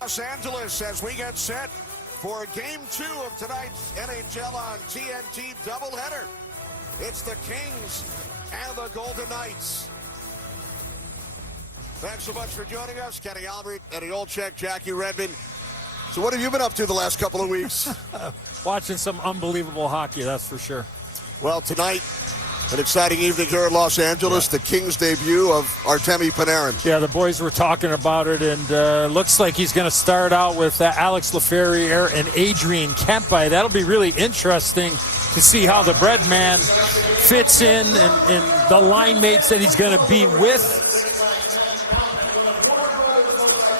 Los Angeles as we get set for Game 2 of tonight's NHL on TNT doubleheader. It's the Kings and the Golden Knights. Thanks so much for joining us. Kenny Albert, Eddie Olczyk, Jackie Redmond. So what have you been up to the last couple of weeks? Watching some unbelievable hockey, that's for sure. Well, tonight, an exciting evening here in Los Angeles, the Kings debut of Artemi Panarin. Yeah, the boys were talking about it, and looks like he's going to start out with Alex Laferriere and Adrian Kempe. That'll be really interesting to see how the bread man fits in and the line mates that he's going to be with.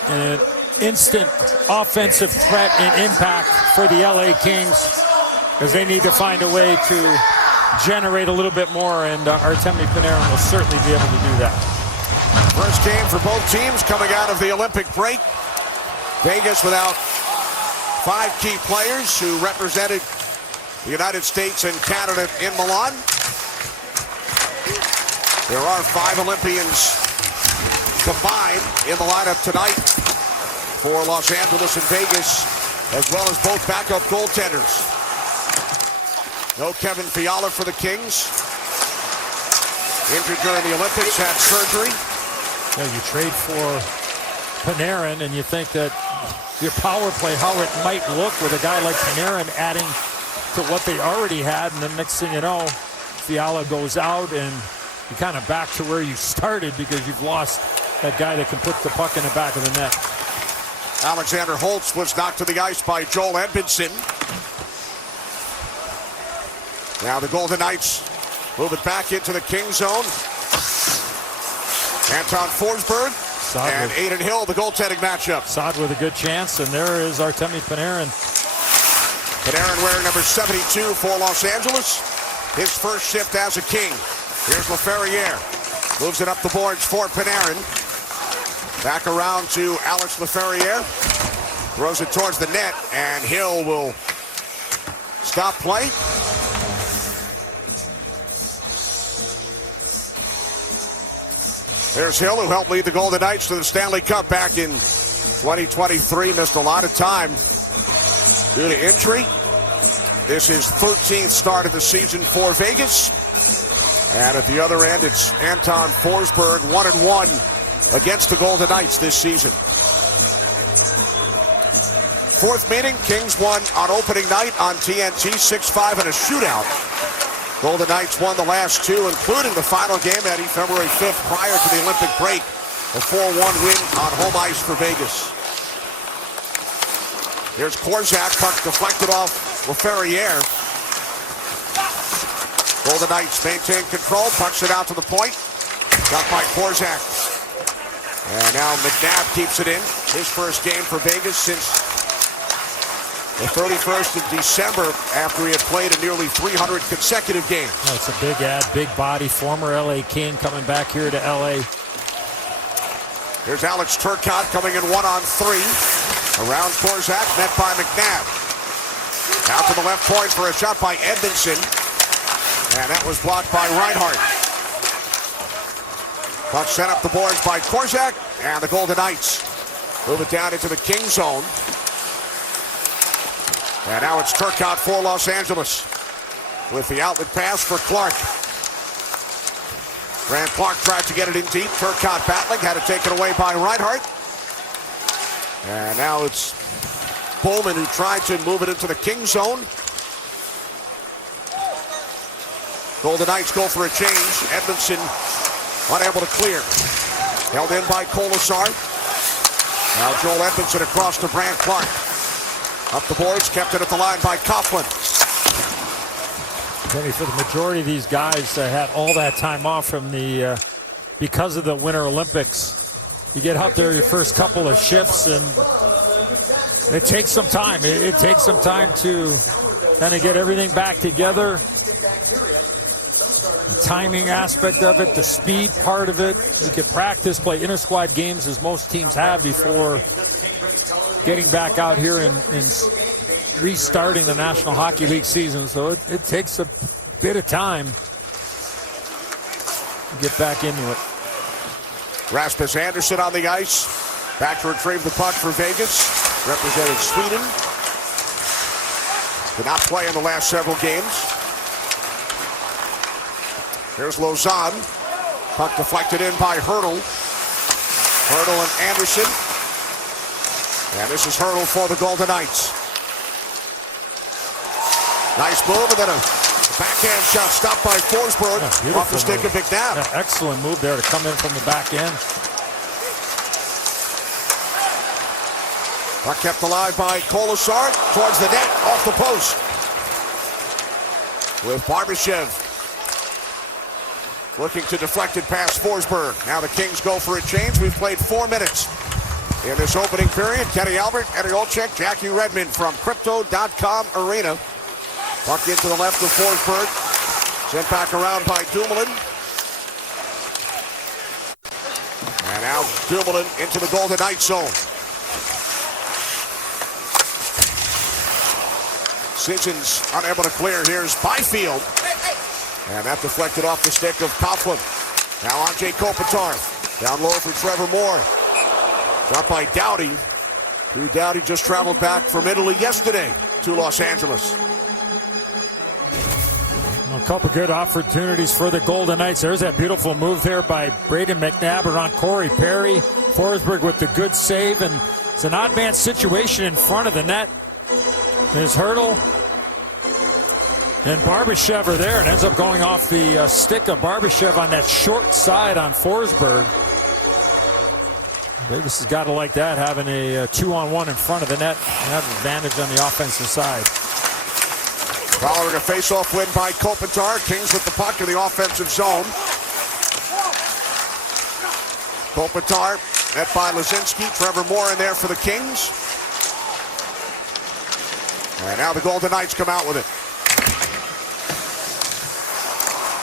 And an instant offensive threat and impact for the LA Kings, because they need to find a way to generate a little bit more, and Artemi Panarin will certainly be able to do that. First game for both teams coming out of the Olympic break. Vegas without 5 key players who represented the United States and Canada in Milan. There are 5 Olympians combined in the lineup tonight for Los Angeles and Vegas, as well as both backup goaltenders. No Kevin Fiala for the Kings. Injured during the Olympics, had surgery. Yeah, you trade for Panarin, and you think that your power play, how it might look with a guy like Panarin adding to what they already had, and then next thing you know, Fiala goes out, and you're kind of back to where you started because you've lost that guy that can put the puck in the back of the net. Alexander Holtz was knocked to the ice by Joel Edmondson. Now the Golden Knights move it back into the King zone. Anton Forsberg and Adin Hill, the goaltending matchup. Saad with a good chance, and there is Artemi Panarin. Panarin wearing number 72 for Los Angeles. His first shift as a King. Here's Laferriere. Moves it up the boards for Panarin. Back around to Alex Laferriere. Throws it towards the net, and Hill will stop play. There's Hill, who helped lead the Golden Knights to the Stanley Cup back in 2023. Missed a lot of time due to injury. This is 13th start of the season for Vegas. And at the other end, it's Anton Forsberg, 1-1 against the Golden Knights this season. 4th meeting, Kings won on opening night on TNT, 6-5 in a shootout. Golden Knights won the last 2, including the final game, Eddie, February 5th, prior to the Olympic break. A 4-1 win on home ice for Vegas. Here's Korczak, puck deflected off Laferriere. Golden Knights maintain control, pucks it out to the point. Got by Korczak. And now McNabb keeps it in. His first game for Vegas since the 31st of December, after he had played in nearly 300 consecutive games. That's a big ad, big body, former LA King coming back here to LA. Here's Alex Turcotte coming in 1-on-3. Around Korczak, met by McNabb. Out to the left point for a shot by Edmonton. And that was blocked by Reinhart. Puck sent up the boards by Korczak, and the Golden Knights move it down into the King zone. And now it's Turcotte for Los Angeles with the outlet pass for Clark. Grant Clark tried to get it in deep. Turcotte battling, had it taken away by Reinhart. And now it's Bowman who tried to move it into the King zone. Golden Knights go for a change. Edmondson unable to clear. Held in by Kolasar. Now Joel Edmondson across to Grant Clark. Up the boards, kept it at the line by Coughlin. Kenny, for the majority of these guys had all that time off from the because of the Winter Olympics. You get out there your first couple of shifts, and it takes some time. It takes some time to kind of get everything back together. The timing aspect of it, the speed part of it. You can practice, play inter-squad games as most teams have before getting back out here and restarting the National Hockey League season. So it takes a bit of time to get back into it. Rasmus Andersson on the ice. Back to retrieve the puck for Vegas. Represented Sweden. Did not play in the last several games. Here's Lausanne. Puck deflected in by Hurdle. Hurdle and Anderson. And this is Hurdle for the Golden Knights. Nice move, and then a backhand shot stopped by Forsberg. Off the stick of McNabb. Yeah, excellent move there to come in from the back end. Puck kept alive by Kolasar towards the net, off the post. With Barbashev looking to deflect it past Forsberg. Now the Kings go for a change. We've played 4 minutes in this opening period. Kenny Albert, Eddie Olczyk, Jackie Redmond from Crypto.com Arena. Puck into the left of Forsberg. Sent back around by Dumoulin. And now Dumoulin into the Golden Knights zone. Sissons unable to clear. Here's Byfield. And that deflected off the stick of Coughlin. Now Andrei Kopitar. Down low for Trevor Moore. Dropped by Doughty. Who Doughty just traveled back from Italy yesterday to Los Angeles. A couple good opportunities for the Golden Knights. There's that beautiful move there by Braden McNabb around Corey Perry. Forsberg with the good save, and it's an odd man situation in front of the net. There's Hurdle and Barbashev are there, and ends up going off the stick of Barbashev on that short side on Forsberg. Vegas has got to like that, having a 2-on-1 in front of the net and have an advantage on the offensive side. Following a face-off win by Kopitar. Kings with the puck in the offensive zone. Kopitar met by Lazinski. Trevor Moore in there for the Kings. And now the Golden Knights come out with it.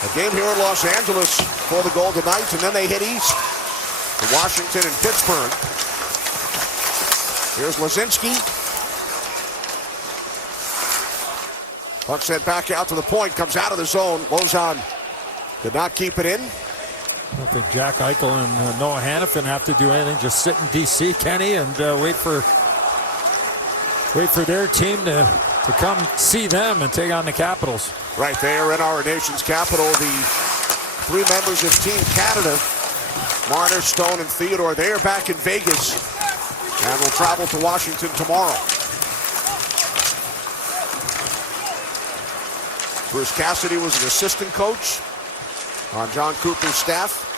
A game here in Los Angeles for the Golden Knights, and then they hit east to Washington and Pittsburgh. Here's Lazinski. Puck sent back out to the point, comes out of the zone. Lausanne did not keep it in. I don't think Jack Eichel and Noah Hannafin have to do anything. Just sit in D.C., Kenny, and wait for their team to come see them and take on the Capitals. Right, they are in our nation's capital. The 3 members of Team Canada, Marner, Stone, and Theodore, they are back in Vegas and will travel to Washington tomorrow. Bruce Cassidy was an assistant coach on John Cooper's staff.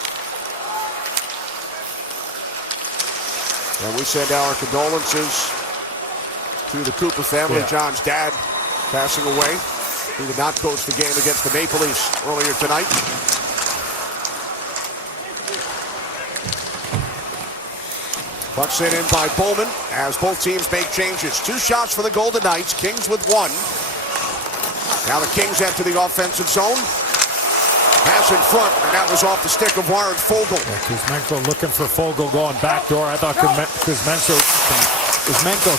And we send our condolences to the Cooper family. Yeah. John's dad passing away. He did not coach the game against the Maple Leafs earlier tonight. Puck sent in by Bowman as both teams make changes. 2 shots for the Golden Knights. Kings with 1. Now the Kings enter the offensive zone. Pass in front, and that was off the stick of Warren Foegele. Yeah, Kuzmenko looking for Foegele going back door. I thought Kuzmenko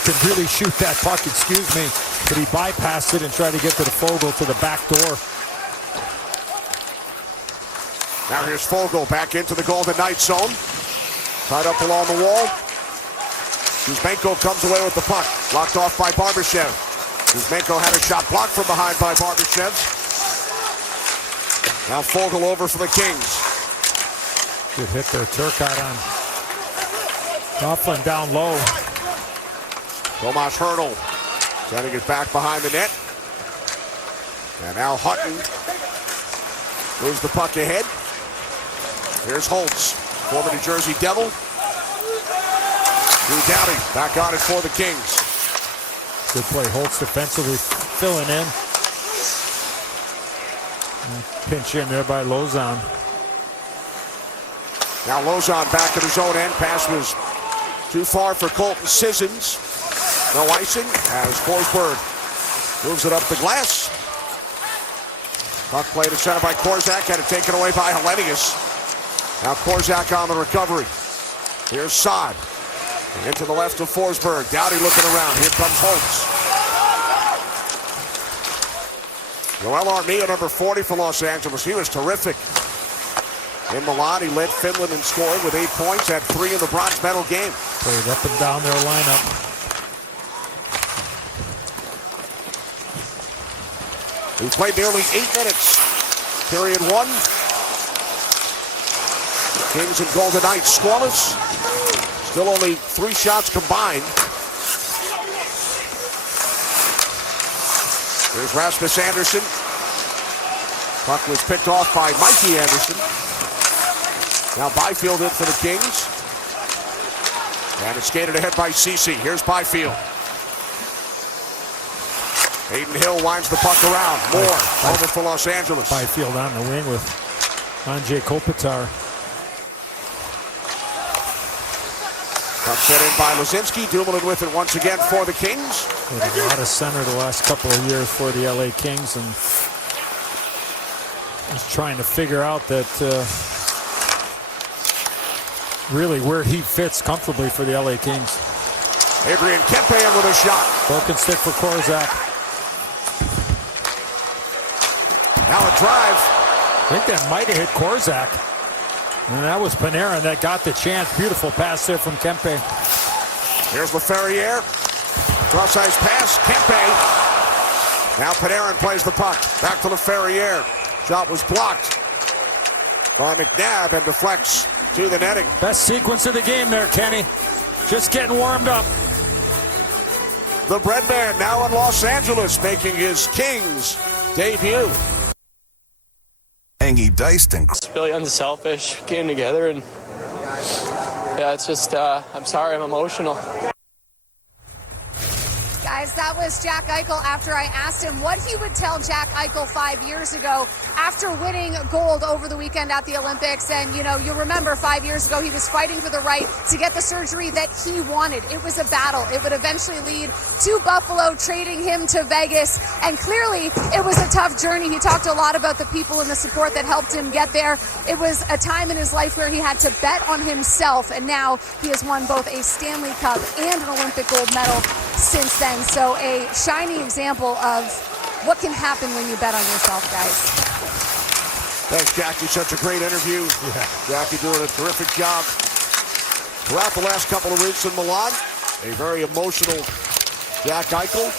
could really shoot that puck, but he bypassed it and tried to get to the Foegele to the back door. Now here's Foegele back into the Golden Knights zone. Tied up along the wall. Kuzmenko comes away with the puck. Blocked off by Barbashev. Kuzmenko had a shot blocked from behind by Barbashev. Now Foegele over for the Kings. Good hit there, Turcotte on Coughlin down low. Tomas Hurdle sending it back behind the net. And now Hutton moves the puck ahead. Here's Holtz, former New Jersey Devil. Drew Doughty back on it for the Kings. Good play, Holtz defensively filling in. Pinch in there by Lausanne. Now Lausanne back in his own end. Pass was too far for Colton Sissons. No icing as Forsberg moves it up the glass. Puck played at center by Korczak. Had it taken away by Hellenius. Now Korczak on the recovery. Here's Saad. Into the left of Forsberg. Doughty looking around. Here comes Holtz. Joel Armia, number 40 for Los Angeles. He was terrific in Milan. He led Finland in scoring with 8 points. Had 3 in the bronze medal game. Played up and down their lineup. He played nearly 8 minutes. Period 1. Kings and Golden Knights scoreless. Still only 3 shots combined. Here's Rasmus Andersson. Puck was picked off by Mikey Anderson. Now Byfield in for the Kings. And it's skated ahead by Ceci. Here's Byfield. Hayden Hill winds the puck around. Moore over for Los Angeles. Byfield on the wing with Andrzej Kopitar. Puck set in by Lazinski. Dumoulin with it once again for the Kings. With a lot of center the last couple of years for the LA Kings, and he's trying to figure out that really where he fits comfortably for the LA Kings. Adrian Kempe in with a shot. Broken stick for Korzak. Now a drive. I think that might have hit Korzak. And that was Panarin that got the chance. Beautiful pass there from Kempe. Here's Laferriere. Cross-ice pass. Kempe. Now Panarin plays the puck. Back to Laferriere. Shot was blocked by McNabb and deflects to the netting. Best sequence of the game there, Kenny. Just getting warmed up. The Breadman now in Los Angeles making his Kings debut. Angie diced and It's really unselfish. Came together and yeah, it's just I'm sorry, I'm emotional. Guys, that was Jack Eichel after I asked him what he would tell Jack Eichel 5 years ago after winning gold over the weekend at the Olympics. And, you know, you'll remember 5 years ago he was fighting for the right to get the surgery that he wanted. It was a battle. It would eventually lead to Buffalo, trading him to Vegas. And clearly it was a tough journey. He talked a lot about the people and the support that helped him get there. It was a time in his life where he had to bet on himself. And now he has won both a Stanley Cup and an Olympic gold medal since then. So a shining example of what can happen when you bet on yourself, guys. Thanks, Jackie. Such a great interview. Yeah. Jackie doing a terrific job throughout the last couple of weeks in Milan. A very emotional Jack Eichel.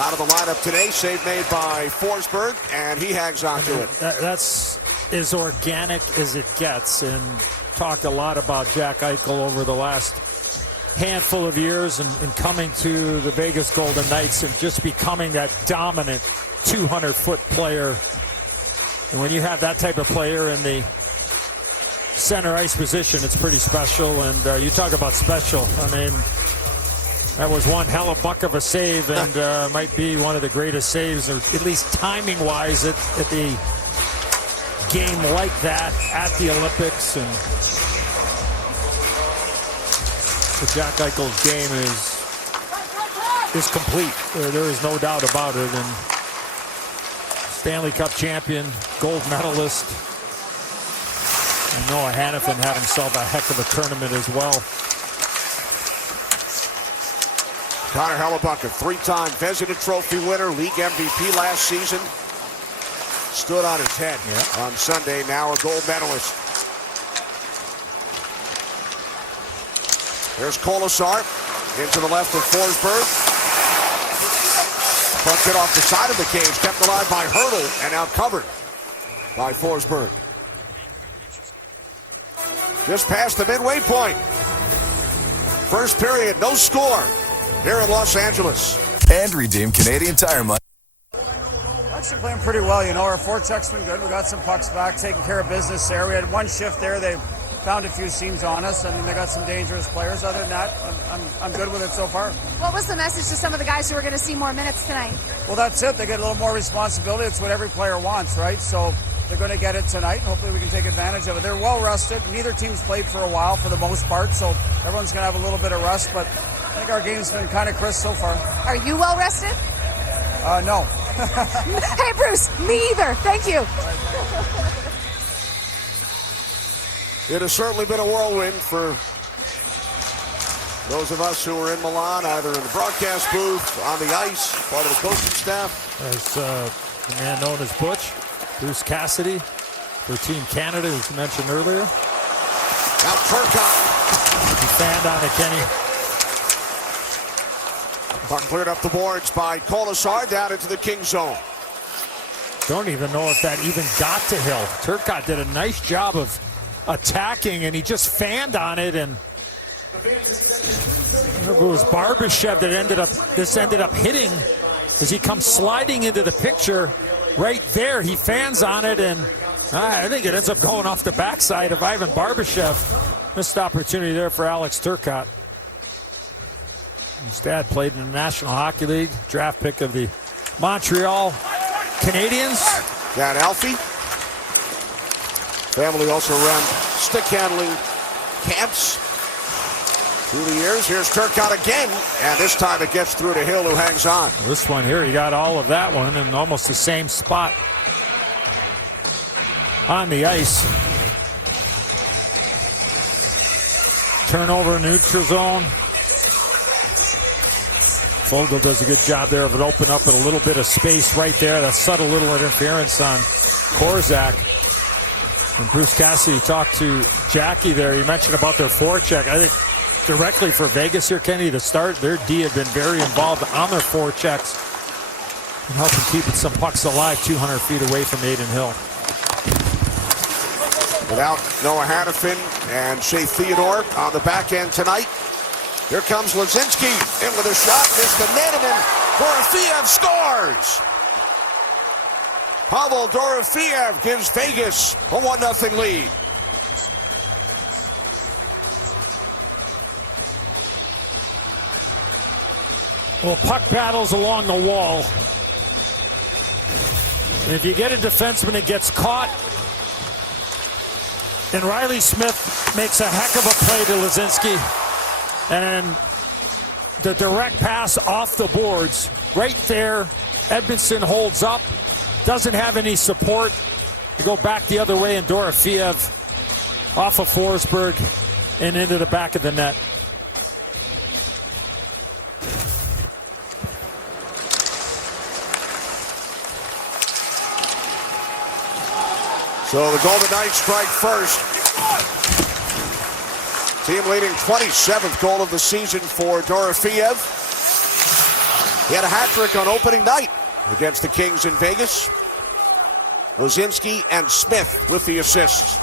Out of the lineup today. Save made by Forsberg, and he hangs on to it. That's as organic as it gets, and talked a lot about Jack Eichel over the last handful of years and coming to the Vegas Golden Knights and just becoming that dominant 200-foot player. And when you have that type of player in the center ice position, it's pretty special. And you talk about special. I mean, that was one hell of a buck of a save, and might be one of the greatest saves, or at least timing-wise, at the game like that at the Olympics. And the Jack Eichel's game is complete. There is no doubt about it. And Stanley Cup champion, gold medalist. And Noah Hannafin had himself a heck of a tournament as well. Connor Hellebuyck, a 3-time Vezina Trophy winner, league MVP last season. Stood on his head on Sunday, now a gold medalist. There's Kolasar into the left of Forsberg. Puck hit off the side of the cage, kept alive by Hurdle, and out covered by Forsberg. Just past the midway point. First period, no score here in Los Angeles. and redeem Canadian Tire money. Actually playing pretty well, you know. Our forecheck's been good. We got some pucks back, taking care of business there. We had one shift there. They found a few seams on us. I mean, they got some dangerous players. Other than that, I'm good with it so far. What was the message to some of the guys who are going to see more minutes tonight? Well, that's it. They get a little more responsibility. It's what every player wants, right? So they're going to get it tonight, and hopefully we can take advantage of it. They're well rested. Neither team's played for a while for the most part, so everyone's going to have a little bit of rust, but I think our game's been kind of crisp so far. Are you well rested? No. Hey, Bruce, me either. Thank you. It has certainly been a whirlwind for those of us who were in Milan, either in the broadcast booth, on the ice, part of the coaching staff. There's the man known as Butch, Bruce Cassidy, for Team Canada, as mentioned earlier. Now Turcotte. He fanned on it, Kenny. Puck cleared up the boards by Colasar down into the King zone. Don't even know if that even got to Hill. Turcotte did a nice job of attacking, and he just fanned on it, and it was Barbashev that ended up hitting as he comes sliding into the picture right there. He fans on it, and I think it ends up going off the backside of Ivan Barbashev. Missed opportunity there for Alex Turcotte. His dad played in the National Hockey League, draft pick of the Montreal Canadiens. Dad Alfie. Family also ran stick handling camps through the years. Here's Turcotte again, and this time it gets through to Hill, who hangs on. This one here, he got all of that one in almost the same spot on the ice. Turnover in the neutral zone. Fogle does a good job there of it, open up at a little bit of space right there. That subtle little interference on Korzak. And Bruce Cassidy talked to Jackie there. He mentioned about their forecheck. I think directly for Vegas here, Kenny, to start, their D have been very involved on their forechecks and helping keeping some pucks alive 200 feet away from Adin Hill. Without Noah Hannafin and Shea Theodore on the back end tonight. Here comes Lazinski in with a shot, missed the net, and then Dorofeev scores. Pavel Dorofeev gives Vegas a 1-0 lead. Well, puck battles along the wall. And if you get a defenseman that gets caught, and Riley Smith makes a heck of a play to Lazinski. And the direct pass off the boards, right there, Edmonton holds up, doesn't have any support. They go back the other way, and Dorofeev off of Forsberg and into the back of the net. So the Golden Knights strike first. Team leading 27th goal of the season for Dorofeev. He had a hat trick on opening night against the Kings in Vegas. Lazinski and Smith with the assists.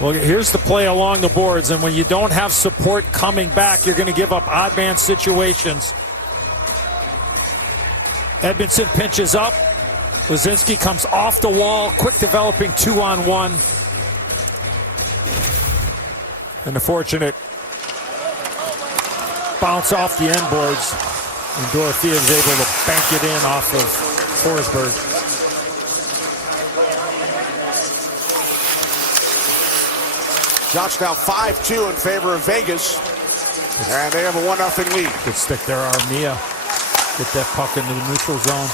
Well, here's the play along the boards, and when you don't have support coming back, you're going to give up odd man situations. Edmonton pinches up. Lazinski comes off the wall, quick developing 2-on-1. And the fortunate bounce off the end boards. And Dorofeev is able to bank it in off of Forsberg. Shots now 5-2 in favor of Vegas. And they have a 1-0 lead. Good stick there, Armia. Get that puck into the neutral zone.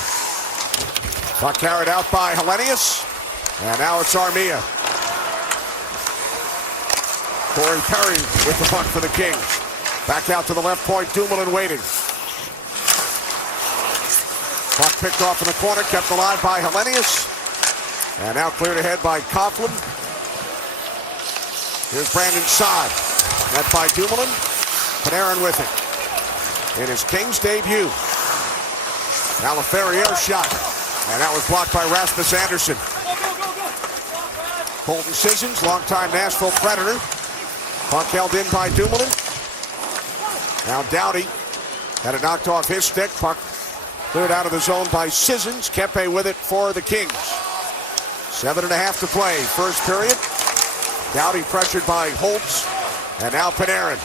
Puck carried out by Hellenius. And now it's Armia. Corey Perry with the puck for the Kings. Back out to the left point, Dumoulin waiting. Puck picked off in the corner, kept alive by Hellenius. And now cleared ahead by Coughlin. Here's Brandon Saad. Net by Dumoulin. Panarin with it. In his Kings debut. Now LaFerriere shot. And that was blocked by Rasmus Andersson. Colton Sissons, longtime Nashville Predator. Puck held in by Dumoulin. Now Doughty had it knocked off his stick. Puck cleared out of the zone by Sissons. Kempe with it for the Kings. 7.5 to play. First period. Doughty pressured by Holtz. And now Panarin.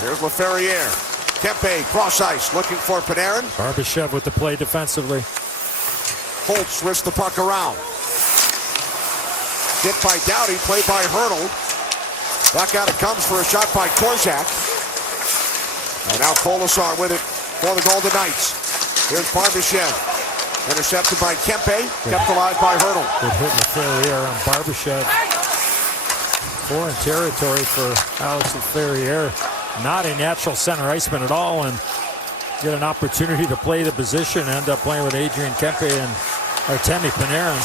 Here's LaFerriere. Kempe cross ice looking for Panarin. Barbashev with the play defensively. Holtz wrists the puck around. Hit by Doughty, played by Hurdle. Back out it comes for a shot by Korzak. And now Colasar with it for the Golden Knights. Here's Barbashev. Intercepted by Kempe, kept alive by Hurdle. Good hit LaFerriere on Barbashev. Foreign territory for Alex LaFerriere. Not a natural center iceman at all, and get an opportunity to play the position, end up playing with Adrian Kempe and Artemi Panarin.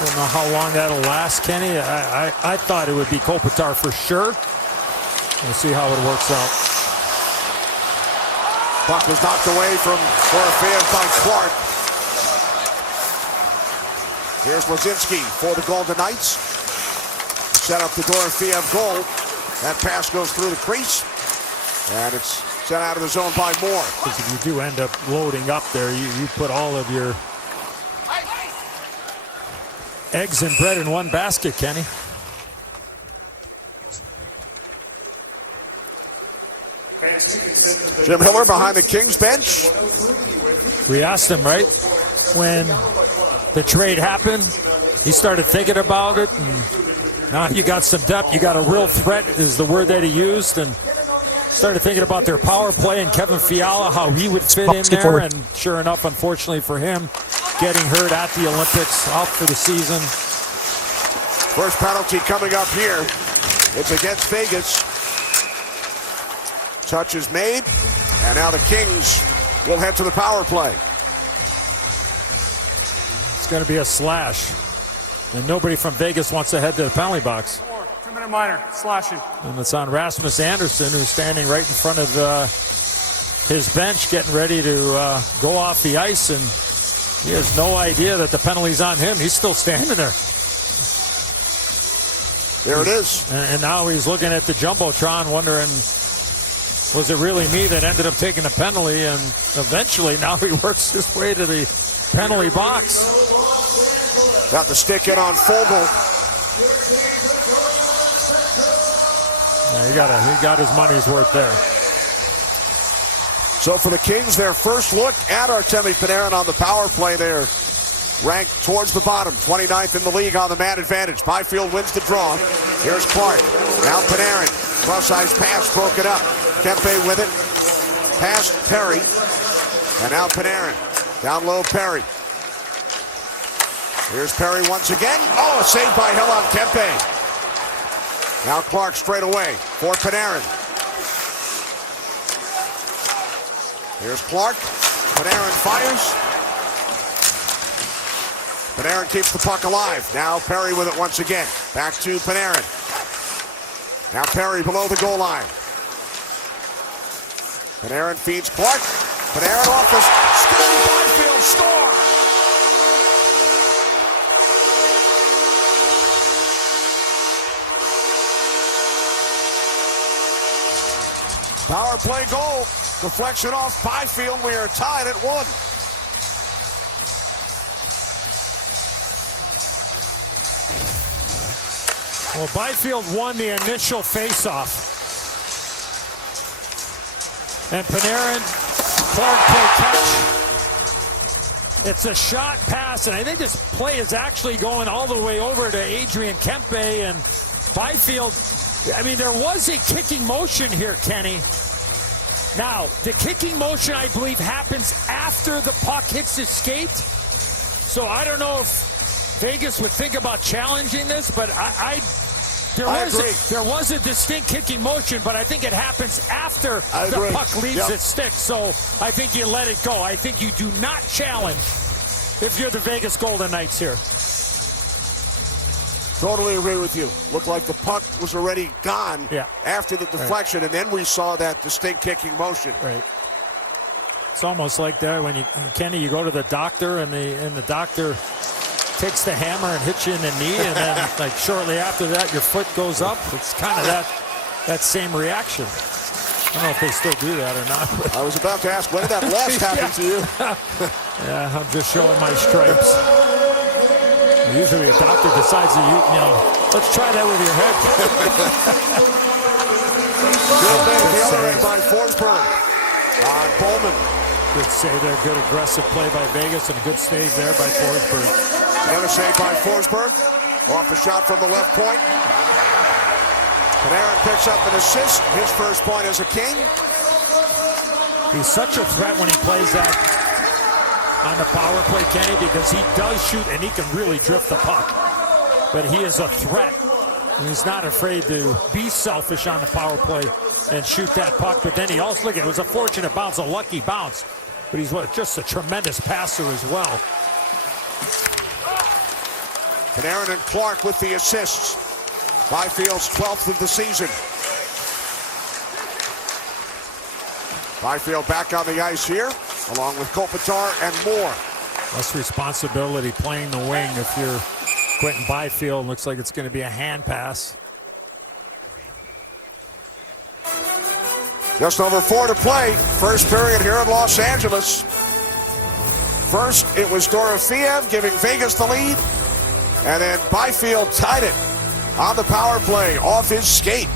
I don't know how long that'll last, Kenny. I thought it would be Kopitar for sure. We'll see how it works out. Puck was knocked away from Dorofeev by Clark. Here's Lazinski for the Golden Knights. Set up the Dorofeev goal. That pass goes through the crease. And it's sent out of the zone by Moore. Because if you do end up loading up there, you put all of your eggs and bread in one basket, Kenny. Jim Hiller behind the Kings bench. We asked him, right, when the trade happened, he started thinking about it, and now you got some depth. You got a real threat is the word that he used, and started thinking about their power play and Kevin Fiala, how he would fit in there, and sure enough, unfortunately for him, getting hurt at the Olympics, out for the season. First penalty coming up here. It's against Vegas. Touch is made, and now the Kings will head to the power play. It's going to be a slash, and nobody from Vegas wants to head to the penalty box. 2-minute minor, slashing. And it's on Rasmus Anderson, who's standing right in front of his bench, getting ready to go off the ice, and he has no idea that the penalty's on him. He's still standing there. There it is. And now he's looking at the Jumbotron, wondering, was it really me that ended up taking the penalty? And eventually now he works his way to the penalty box. Got the stick in on Fogle. Yeah, he got his money's worth there. So for the Kings, their first look at Artemi Panarin on the power play there. Ranked towards the bottom, 29th in the league on the man advantage. Byfield wins the draw. Here's Clark. Now Panarin. Cross-ice pass broken up. Kempe with it. Past Perry. And now Panarin. Down low, Perry. Here's Perry once again. Oh, a save by Hill on Kempe. Now Clark straight away for Panarin. Here's Clark. Panarin fires. Panarin keeps the puck alive. Now Perry with it once again. Back to Panarin. Now Perry below the goal line. Panarin feeds Clark. Panarin off the skate. Byfield score. Power play goal. Deflection off Byfield. We are tied at 1. Well, Byfield won the initial faceoff. And Panarin, Clark play catch. It's a shot pass, and I think this play is actually going all the way over to Adrian Kempe, and Byfield, I mean, there was a kicking motion here, Kenny. Now, the kicking motion, I believe, happens after the puck hits his skate. So I don't know if Vegas would think about challenging this, but there was a distinct kicking motion, but I think it happens after the puck leaves its stick. So I think you let it go. I think you do not challenge if you're the Vegas Golden Knights here. Totally agree with you. Looked like the puck was already gone after the deflection, and then we saw that distinct kicking motion. Right. It's almost like that when Kenny, you go to the doctor, and the doctor takes the hammer and hits you in the knee, and then like shortly after that your foot goes up. It's kind of that same reaction. I don't know if they still do that or not. But I was about to ask, when did that last happen to you? Yeah, I'm just showing my stripes. Usually a doctor decides that you know, let's try that with your head. Good move the other end by Forsberg on Bowman. Good save there, good aggressive play by Vegas, and a good save there by Forsberg. Another save by Forsberg. Off the shot from the left point. Panarin picks up an assist. His first point as a King. He's such a threat when he plays that on the power play, Kenny, because he does shoot and he can really drift the puck. But he is a threat He's not afraid to be selfish on the power play and shoot that puck. But then he also, look, it was a fortunate bounce, a lucky bounce. But he's just a tremendous passer as well. Panarin and Clark with the assists. Byfield's 12th of the season. Byfield back on the ice here, along with Kopitar and Moore. Less responsibility playing the wing if you're Quentin Byfield. Looks like it's going to be a hand pass. Just over 4 to play. First period here in Los Angeles. First, it was Dorofeev giving Vegas the lead. And then Byfield tied it on the power play off his skate.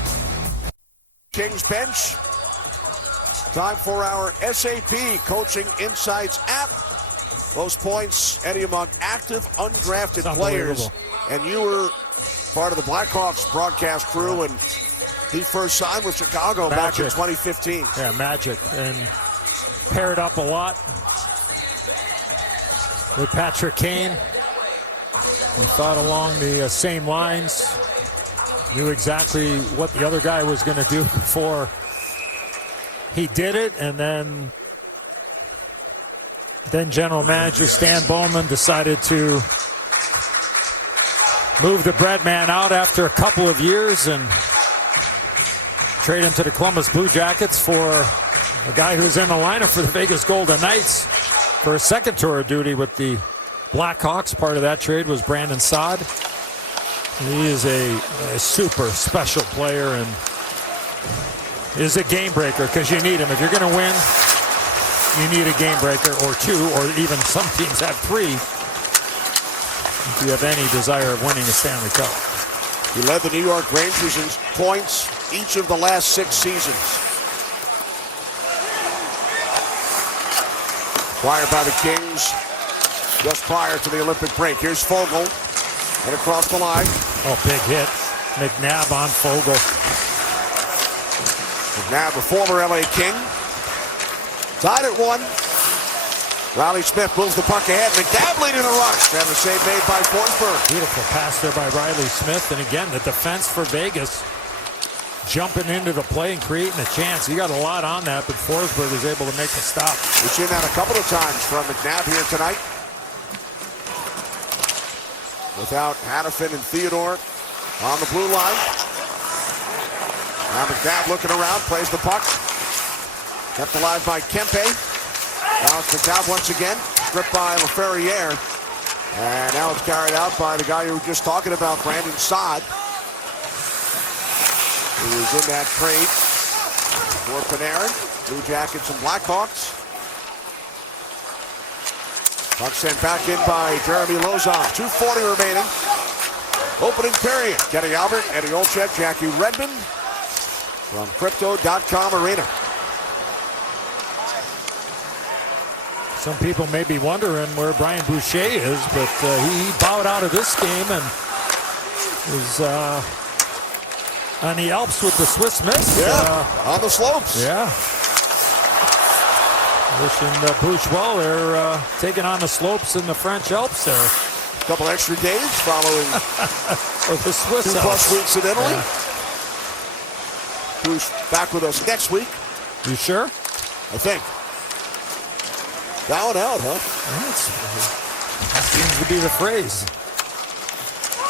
Kings bench. Time for our SAP Coaching Insights app. Most points, Eddie, among active, undrafted players. And you were part of the Blackhawks broadcast crew when he first signed with Chicago back in 2015. Yeah, Magic. And paired up a lot with Patrick Kane. He thought along the same lines. Knew exactly what the other guy was going to do before he did it. And then general manager Stan Bowman decided to move the bread man out after a couple of years and trade him to the Columbus Blue Jackets for a guy who's in the lineup for the Vegas Golden Knights for a second tour of duty with the Blackhawks. Part of that trade was Brandon Saad. He is a super special player and is a game breaker because you need him. If you're going to win, you need a game breaker or two, or even some teams have 3 if you have any desire of winning a Stanley Cup. He led the New York Rangers in points each of the last 6 seasons. Acquired by the Kings just prior to the Olympic break. Here's Fogle and across the line. Oh, big hit. McNabb on Fogle. McNabb, a former LA King. Tied at 1. Riley Smith moves the puck ahead. McNabb leading the rush. And the save made by Forsberg. Beautiful pass there by Riley Smith. And again, the defense for Vegas jumping into the play and creating a chance. He got a lot on that, but Forsberg is able to make the stop. We've seen that a couple of times from McNabb here tonight. Without Hannafin and Theodore on the blue line. Now McNabb looking around, plays the puck. Kept alive by Kempe. Now it's McNabb once again, stripped by LaFerriere. And now it's carried out by the guy you were just talking about, Brandon Saad. Who is in that trade for Panarin. Blue Jackets and Blackhawks. Puck sent back in by Jeremy Lauzon. 2:40 remaining. Opening period. Kenny Albert, Eddie Olczyk, Jackie Redmond from Crypto.com Arena. Some people may be wondering where Brian Boucher is, but he bowed out of this game and was on the Alps with the Swiss Miss. On the slopes. Yeah. Wishing Bouch well. They're taking on the slopes in the French Alps there. A couple extra days following or the Swiss 2+ weeks in Italy. Who's back with us next week? You sure? I think. Down out, huh? That seems to be the phrase.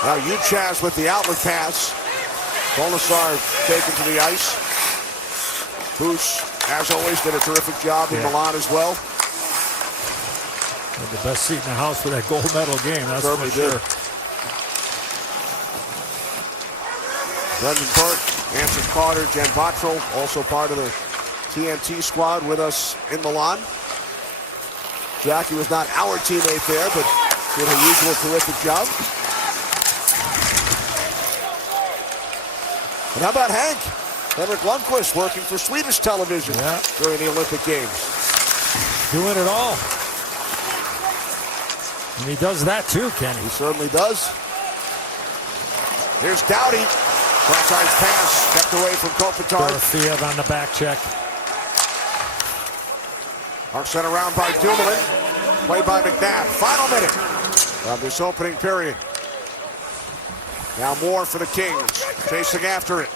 Now Uchas with the outlet pass. Bolasar taken to the ice. Bush, as always, did a terrific job in Milan as well. Had the best seat in the house for that gold medal game, that's certainly for sure. Did. Brendan Burke, Anson Carter, Jen Bottrell, also part of the TNT squad with us in Milan. Jackie was not our teammate there, but did her usual terrific job. And how about Hank? Henrik Lundqvist working for Swedish television during the Olympic Games. Doing it all. And he does that too, Kenny. He certainly does. Here's Doughty. Cross-ice pass kept away from Kopitar. Dorofeev on the back check. Arc sent around by Dumoulin. Played by McNabb. Final minute of this opening period. Now Moore for the Kings, chasing after it.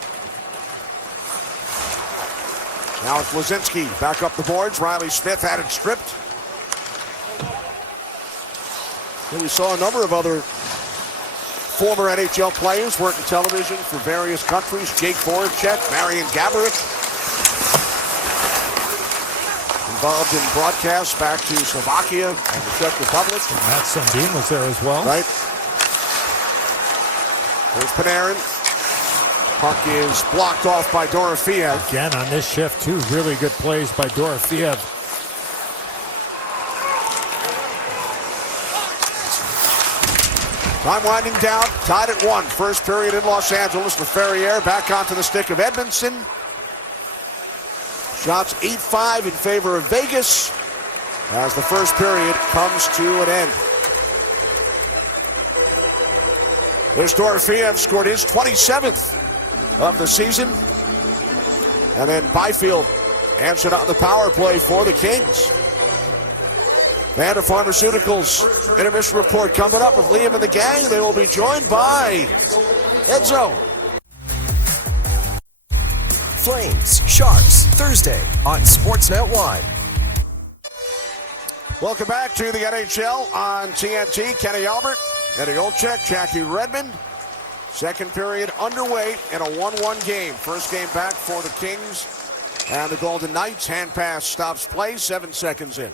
Now it's Lazinski back up the boards. Riley Smith had it stripped. And we saw a number of other former NHL players working television for various countries. Jake Voracek, Marian Gaborik. Involved in broadcasts back to Slovakia and the Czech Republic. And Matt Sundin was there as well. Right. There's Panarin. Puck is blocked off by Dorofeev. Again on this shift, too. Really good plays by Dorofeev. Time winding down, tied at 1. First period in Los Angeles. Laferriere back onto the stick of Edmonton. Shots 8-5 in favor of Vegas as the first period comes to an end. There's Dorofeev, scored his 27th of the season. And then Byfield answered on the power play for the Kings. Vanda Pharmaceuticals intermission report coming up with Liam and the gang. They will be joined by Edzo. Flames, Sharks, Thursday on Sportsnet 1. Welcome back to the NHL on TNT. Kenny Albert, Eddie Olczyk, Jackie Redmond. Second period underway in a 1-1 game. First game back for the Kings and the Golden Knights. Hand pass stops play, 7 seconds in.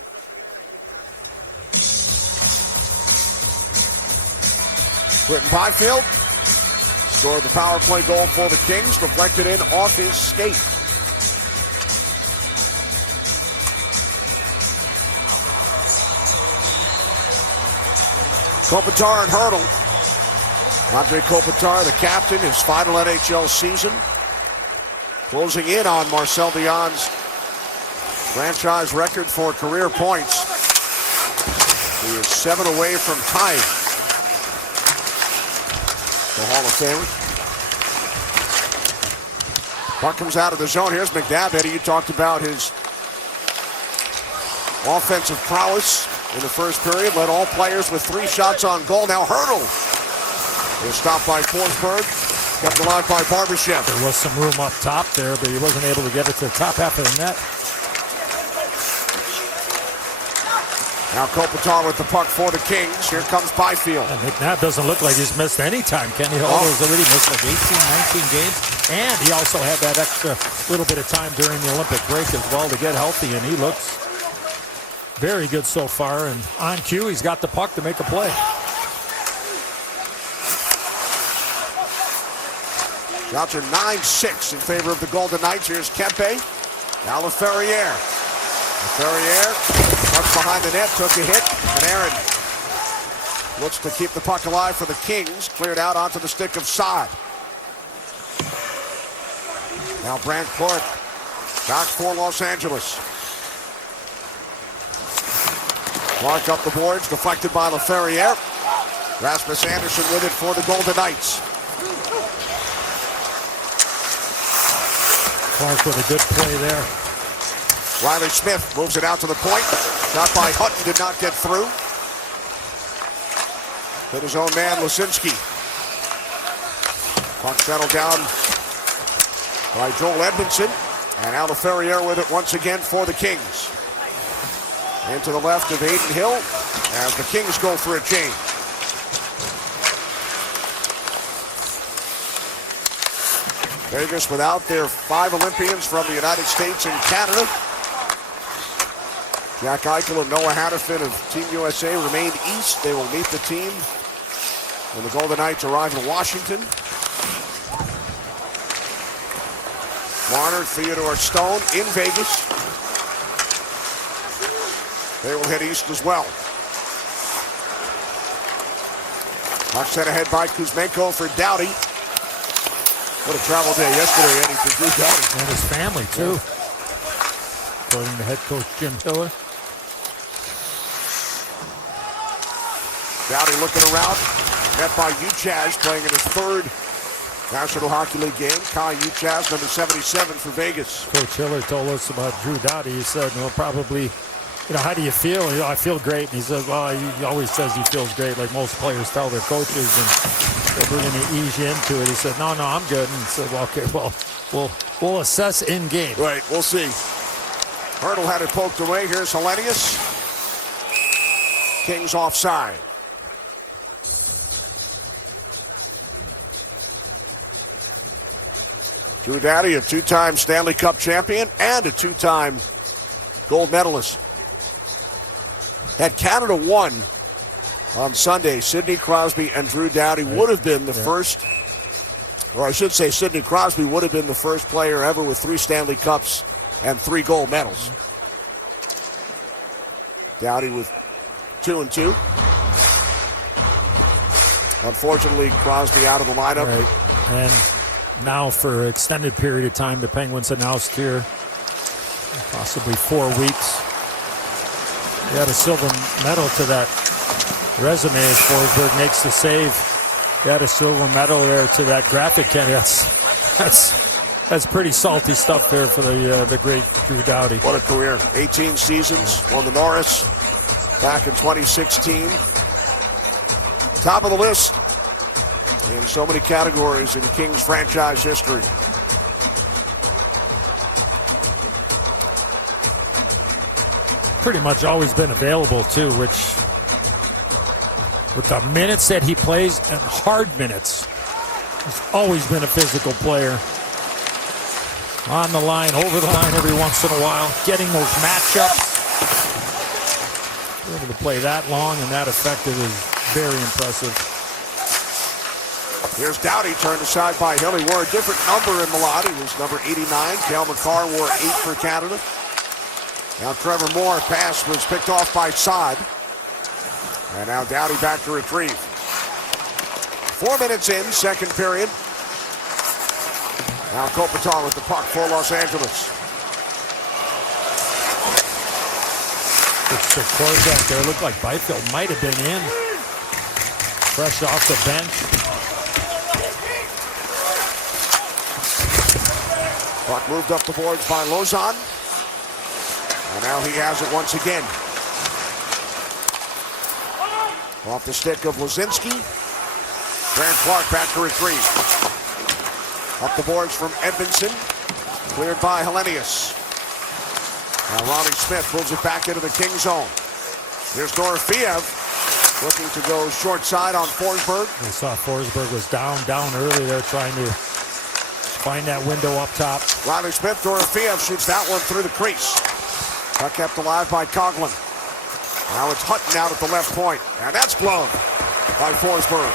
Quentin Byfield scored the power play goal for the Kings, deflected in off his skate. Kopitar and Hurdle. Andre Kopitar, the captain, his final NHL season. Closing in on Marcel Dionne's franchise record for career points. He is 7 away from tying the Hall of Famer. Puck comes out of the zone. Here's McNabb. Eddie, you talked about his offensive prowess in the first period. Led all players with 3 shots on goal. Now Hurdle is stopped by Forsberg. Kept alive by Barbashev. There was some room up top there, but he wasn't able to get it to the top half of the net. Now Kopitar with the puck for the Kings. Here comes Byfield. And McNabb doesn't look like he's missed any time. Kenny Holder's already missed like 18, 19 games. And he also had that extra little bit of time during the Olympic break as well to get healthy. And he looks very good so far. And on cue, he's got the puck to make a play. Shots are 9-6 in favor of the Golden Knights. Here's Kempe. Now Laferriere. Laferriere comes behind the net, took a hit. Panarin looks to keep the puck alive for the Kings. Cleared out onto the stick of Saad. Now Brandt Clark back for Los Angeles. Clark up the boards, deflected by Laferriere. Rasmus Andersson with it for the Golden Knights. Clark with a good play there. Riley Smith moves it out to the point. Shot by Hutton, did not get through. Hit his own man, Lazinski. Puck settled down by Joel Edmondson. And now Laferriere with it once again for the Kings. Into the left of Aiden Hill as the Kings go for a change. Vegas without their 5 Olympians from the United States and Canada. Jack Eichel and Noah Hannafin of Team USA remained east. They will meet the team when the Golden Knights arrive in Washington. Marner, Theodore Stone in Vegas. They will head east as well. Puck sent ahead by Kuzmenko for Doughty. What a travel day yesterday, Eddie, for Drew Doughty. And his family, too. According to head coach Jim Hiller. Doughty looking around. Met by Uchas, playing in his 3rd National Hockey League game. Kai Uchas, number 77 for Vegas. Coach Hiller told us about Drew Doughty. He said, well, probably, how do you feel? I feel great. And he said, well, he always says he feels great, like most players tell their coaches. And we're going to ease you into it. He said, no, I'm good. And said, well, okay, well, we'll assess in game. Right, we'll see. Hurdle had it poked away. Here's Hellenius. Kings offside. Drew Doughty, a two-time Stanley Cup champion and a two-time gold medalist. Had Canada won on Sunday, Sidney Crosby and Drew Doughty would have been the first, or I should say Sidney Crosby would have been the first player ever with 3 Stanley Cups and 3 gold medals. Doughty with 2 and 2. Unfortunately, Crosby out of the lineup. Right. And now for an extended period of time, the Penguins announced here, possibly 4 weeks. He had a silver medal to that resume as Forsberg makes the save. He had a silver medal there to that graphic, Kenny. That's pretty salty stuff there for the great Drew Doughty. What a career. 18 seasons, won the Norris back in 2016. Top of the list in so many categories in Kings franchise history. Pretty much always been available too, which with the minutes that he plays and hard minutes, he's always been a physical player. On the line, over the line every once in a while, getting those matchups. Able to play that long and that effective is very impressive. Here's Doughty, turned aside by Hill. He wore a different number in the lot. He was number 89. Cale Makar wore 8 for Canada. Now Trevor Moore pass was picked off by Saad. And now Doughty back to retrieve. 4 minutes in, second period. Now Kopitar with the puck for Los Angeles. It's the quarterback there. Looked like Byfield might have been in. Fresh off the bench. Puck moved up the boards by Lozon. And now he has it once again. Off the stick of Lazinski. Grant Clark back to retrieve. Up the boards from Edmonton. Cleared by Hellenius. Now Ronnie Smith moves it back into the King zone. Here's Dorofeev looking to go short side on Forsberg. We saw Forsberg was down early there trying to find that window up top. Ronnie Smith, Dorofeev shoots that one through the crease. Puck kept alive by Coughlin. Now it's Hutton out at the left point. And that's gloved by Forsberg.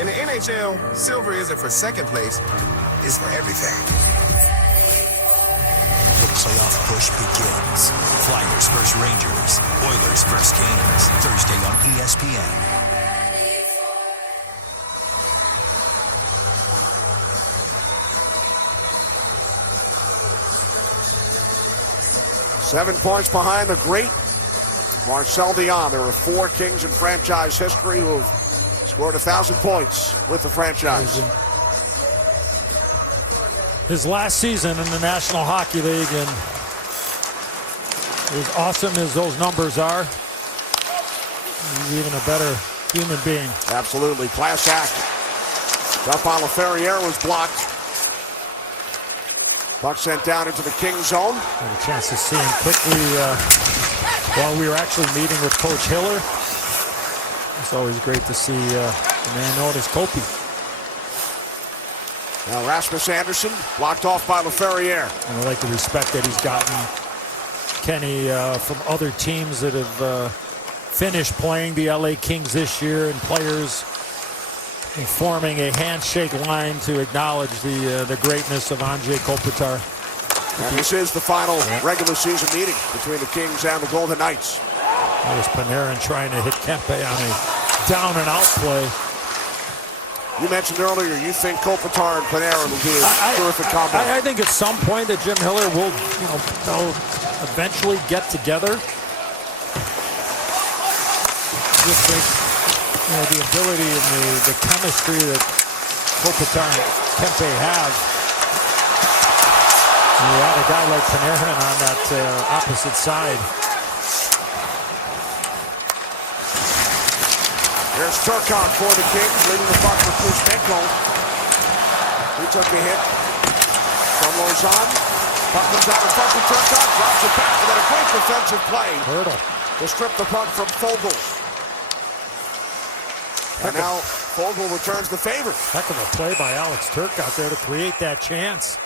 In the NHL, silver isn't for second place, it's for everything. The playoff push begins. Flyers vs. Rangers. Oilers vs. Kings. Thursday on ESPN. Seven points behind the great Marcel Dion. There are 4 Kings in franchise history who have scored 1,000 points with the franchise. His last season in the National Hockey League, and as awesome as those numbers are, he's even a better human being. Absolutely. Class act. Up on LaFerriere was blocked. Puck sent down into the King zone. Had a chance to see him quickly while we were actually meeting with Coach Hiller. It's always great to see the man known as Kopi. Now Rasmus Anderson blocked off by LaFerriere. And I like the respect that he's gotten, Kenny, from other teams that have finished playing the LA Kings this year, and players forming a handshake line to acknowledge the greatness of Andrei Kopitar. And this is the final regular season meeting between the Kings and the Golden Knights. That was Panarin trying to hit Kempe on a down-and-out play. You mentioned earlier you think Kopitar and Panarin will be a terrific combo. I think at some point that Jim Hiller will, they'll eventually get together. Just think, the ability and the chemistry that Kopitar and Kempe have. And you add a guy like Panarin on that opposite side. Here's Turcotte for the Kings, leading the puck for Kuzmenko. He took a hit from Lausanne. Puck comes out in front of Turcotte, drops it back, and then a great defensive play Hurdle. to strip the puck from Foegele. And now Foegele returns the favor. Heck of a play by Alex Turcotte there to create that chance.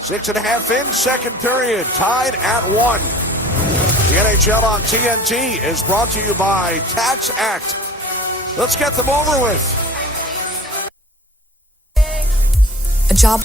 6.5 in, second period, tied at 1. The NHL on TNT is brought to you by Tax Act. Let's get them over with. A job.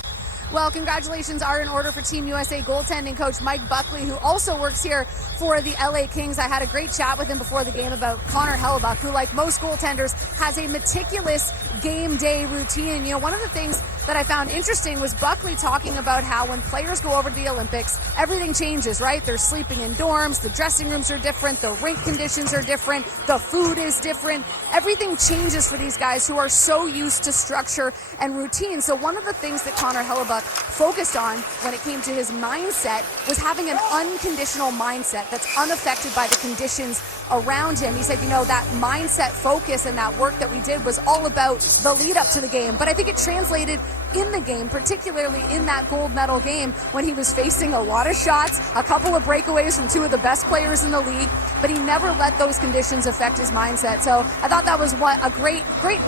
Well, congratulations are in order for Team USA goaltending coach Mike Buckley, who also works here for the LA Kings. I had a great chat with him before the game about Connor Hellebuyck, who, like most goaltenders, has a meticulous game day routine. You know, one of the things that I found interesting was Buckley talking about how when players go over to the Olympics, everything changes, right? They're sleeping in dorms, the dressing rooms are different, the rink conditions are different, the food is different. Everything changes for these guys who are so used to structure and routine. So one of the things that Connor Hellebuyck focused on when it came to his mindset was having an unconditional mindset that's unaffected by the conditions around him. He said, you know, that mindset focus and that work that we did was all about the lead up to the game. But I think it translated in the game, particularly in that gold medal game when he was facing a lot of shots, a couple of breakaways from two of the best players in the league, but he never let those conditions affect his mindset. So I thought that was a great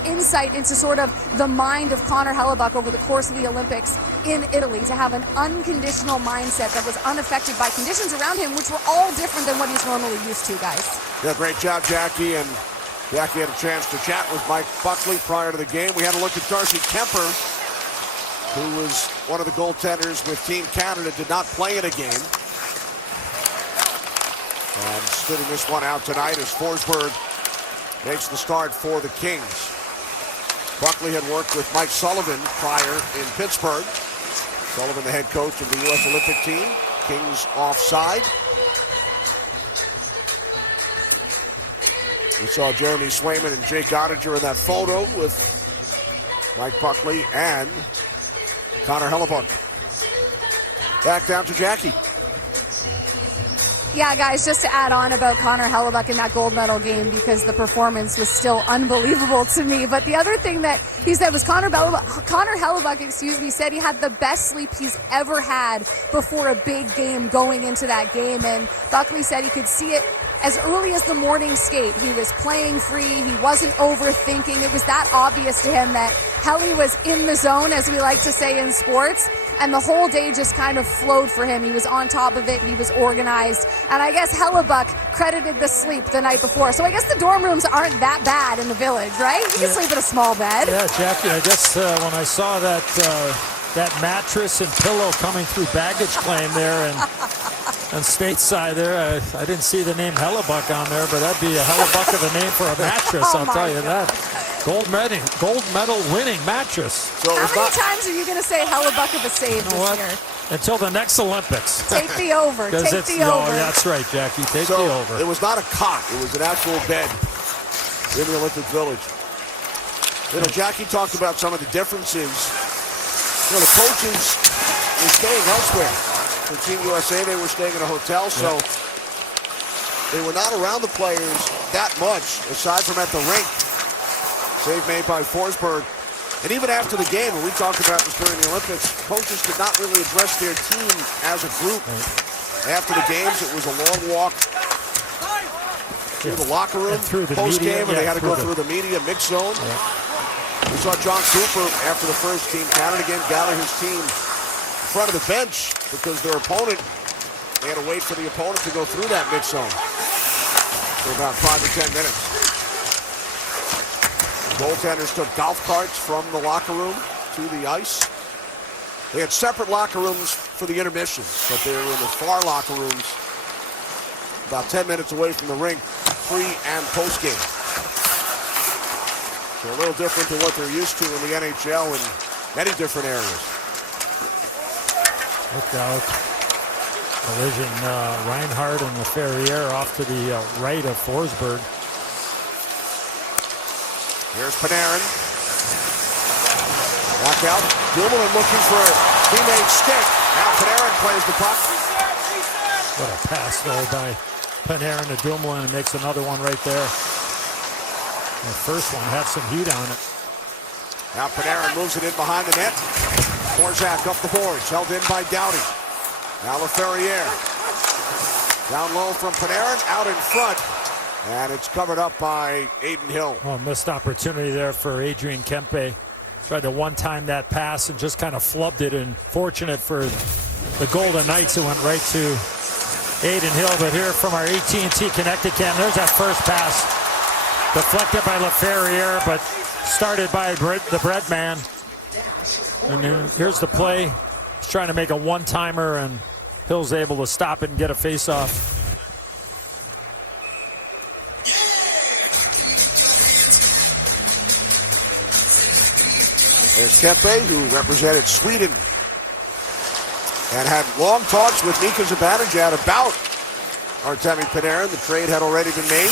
insight into sort of the mind of Connor Hellebuyck over the course of the Olympics in Italy, to have an unconditional mindset that was unaffected by conditions around him, which were all different than what he's normally used to, guys. Yeah, great job, Jackie. And Jackie had a chance to chat with Mike Buckley prior to the game. We had a look at Darcy Kemper, who was one of the goaltenders with Team Canada, did not play in a game. And spitting this one out tonight as Forsberg makes the start for the Kings. Buckley had worked with Mike Sullivan prior in Pittsburgh. Sullivan, the head coach of the U.S. Olympic team. Kings offside. We saw Jeremy Swayman and Jake Ottinger in that photo with Mike Buckley and Connor Hellebuyck. Back down to Jackie. Yeah, guys, just to add on about Connor Hellebuyck in that gold medal game, because the performance was still unbelievable to me. But the other thing that he said was Connor Hellebuyck, said he had the best sleep he's ever had before a big game going into that game. And Buckley said he could see it as early as the morning skate. He was playing free. He wasn't overthinking. It was that obvious to him that Helly was in the zone, as we like to say in sports. And the whole day just kind of flowed for him. He was on top of it. He was organized. And I guess Hellebuyck credited the sleep the night before. So I guess the dorm rooms aren't that bad in the Village, right? You can sleep in a small bed. Yeah, Jackie, I guess when I saw that mattress and pillow coming through baggage claim there and stateside there, I didn't see the name Hellebuyck on there, but that'd be a Hellebuyck of a name for a mattress, I'll tell you that. Gold medal winning mattress. So how many times are you going to say Hellebuyck of a save this year? Until the next Olympics. Take the over. Take the over. That's right, Jackie. Take the over. It was not a cot. It was an actual bed in the Olympic Village. You know, Jackie talked about some of the differences. You know, the coaches were staying elsewhere. For Team USA, they were staying in a hotel, so they were not around the players that much, aside from at the rink. Save made by Forsberg. And even after the game, and we talked about this during the Olympics, coaches did not really address their team as a group. After the games, it was a long walk through the locker room, post-game, and they had to go through the media mix zone. We saw John Cooper, after the first Team Canada game, gather his team in front of the bench because their opponent, they had to wait for the opponent to go through that mix zone for about 5 to 10 minutes. Goaltenders took golf carts from the locker room to the ice. They had separate locker rooms for the intermissions, but they were in the far locker rooms about 10 minutes away from the rink, pre- and post-game. So a little different than what they're used to in the NHL in many different areas. Look out. Collision, Reinhardt and Laferriere off to the right of Forsberg. Here's Panarin. Back out. Dumoulin looking for a teammate stick. Now Panarin plays the puck. What a pass though by Panarin to Dumoulin and makes another one right there. The first one had some heat on it. Now Panarin moves it in behind the net. Borzak up the boards, held in by Doughty. Now LaFerriere. Down low from Panarin, out in front. And it's covered up by Aiden Hill. Well, missed opportunity there for Adrian Kempe. Tried to one-time that pass and just kind of flubbed it. And fortunate for the Golden Knights, it went right to Aiden Hill. But here from our AT&T Connected Cam, there's that first pass. Deflected by LaFerriere, but started by the bread man. And then here's the play. He's trying to make a one-timer, and Hill's able to stop it and get a face-off. There's Kempe, who represented Sweden and had long talks with Mika Zibanejad about Artemi Panarin. The trade had already been made.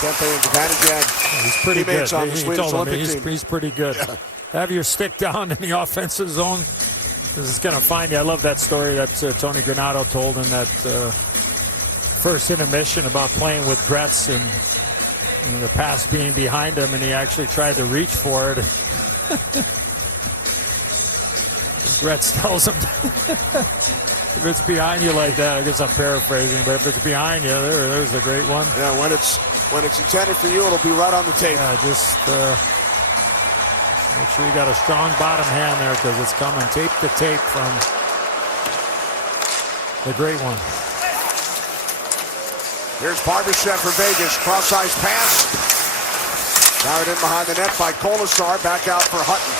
Kempe and Zibanejad, he's pretty good. On the Swedish Olympic team. He's pretty good. Yeah. Have your stick down in the offensive zone. This is going to find you. I love that story that Tony Granato told in that first intermission about playing with Gretz and the pass being behind him, and he actually tried to reach for it. Gretz tells him, if it's behind you like that, I guess I'm paraphrasing, but if it's behind you, there's a great one. Yeah, when it's intended for you, it'll be right on the tape. Yeah, just make sure you got a strong bottom hand there, because it's coming tape to tape from the great one. Here's Barbashev for Vegas. Cross-ice pass. Fired in behind the net by Kolasar. Back out for Hutton.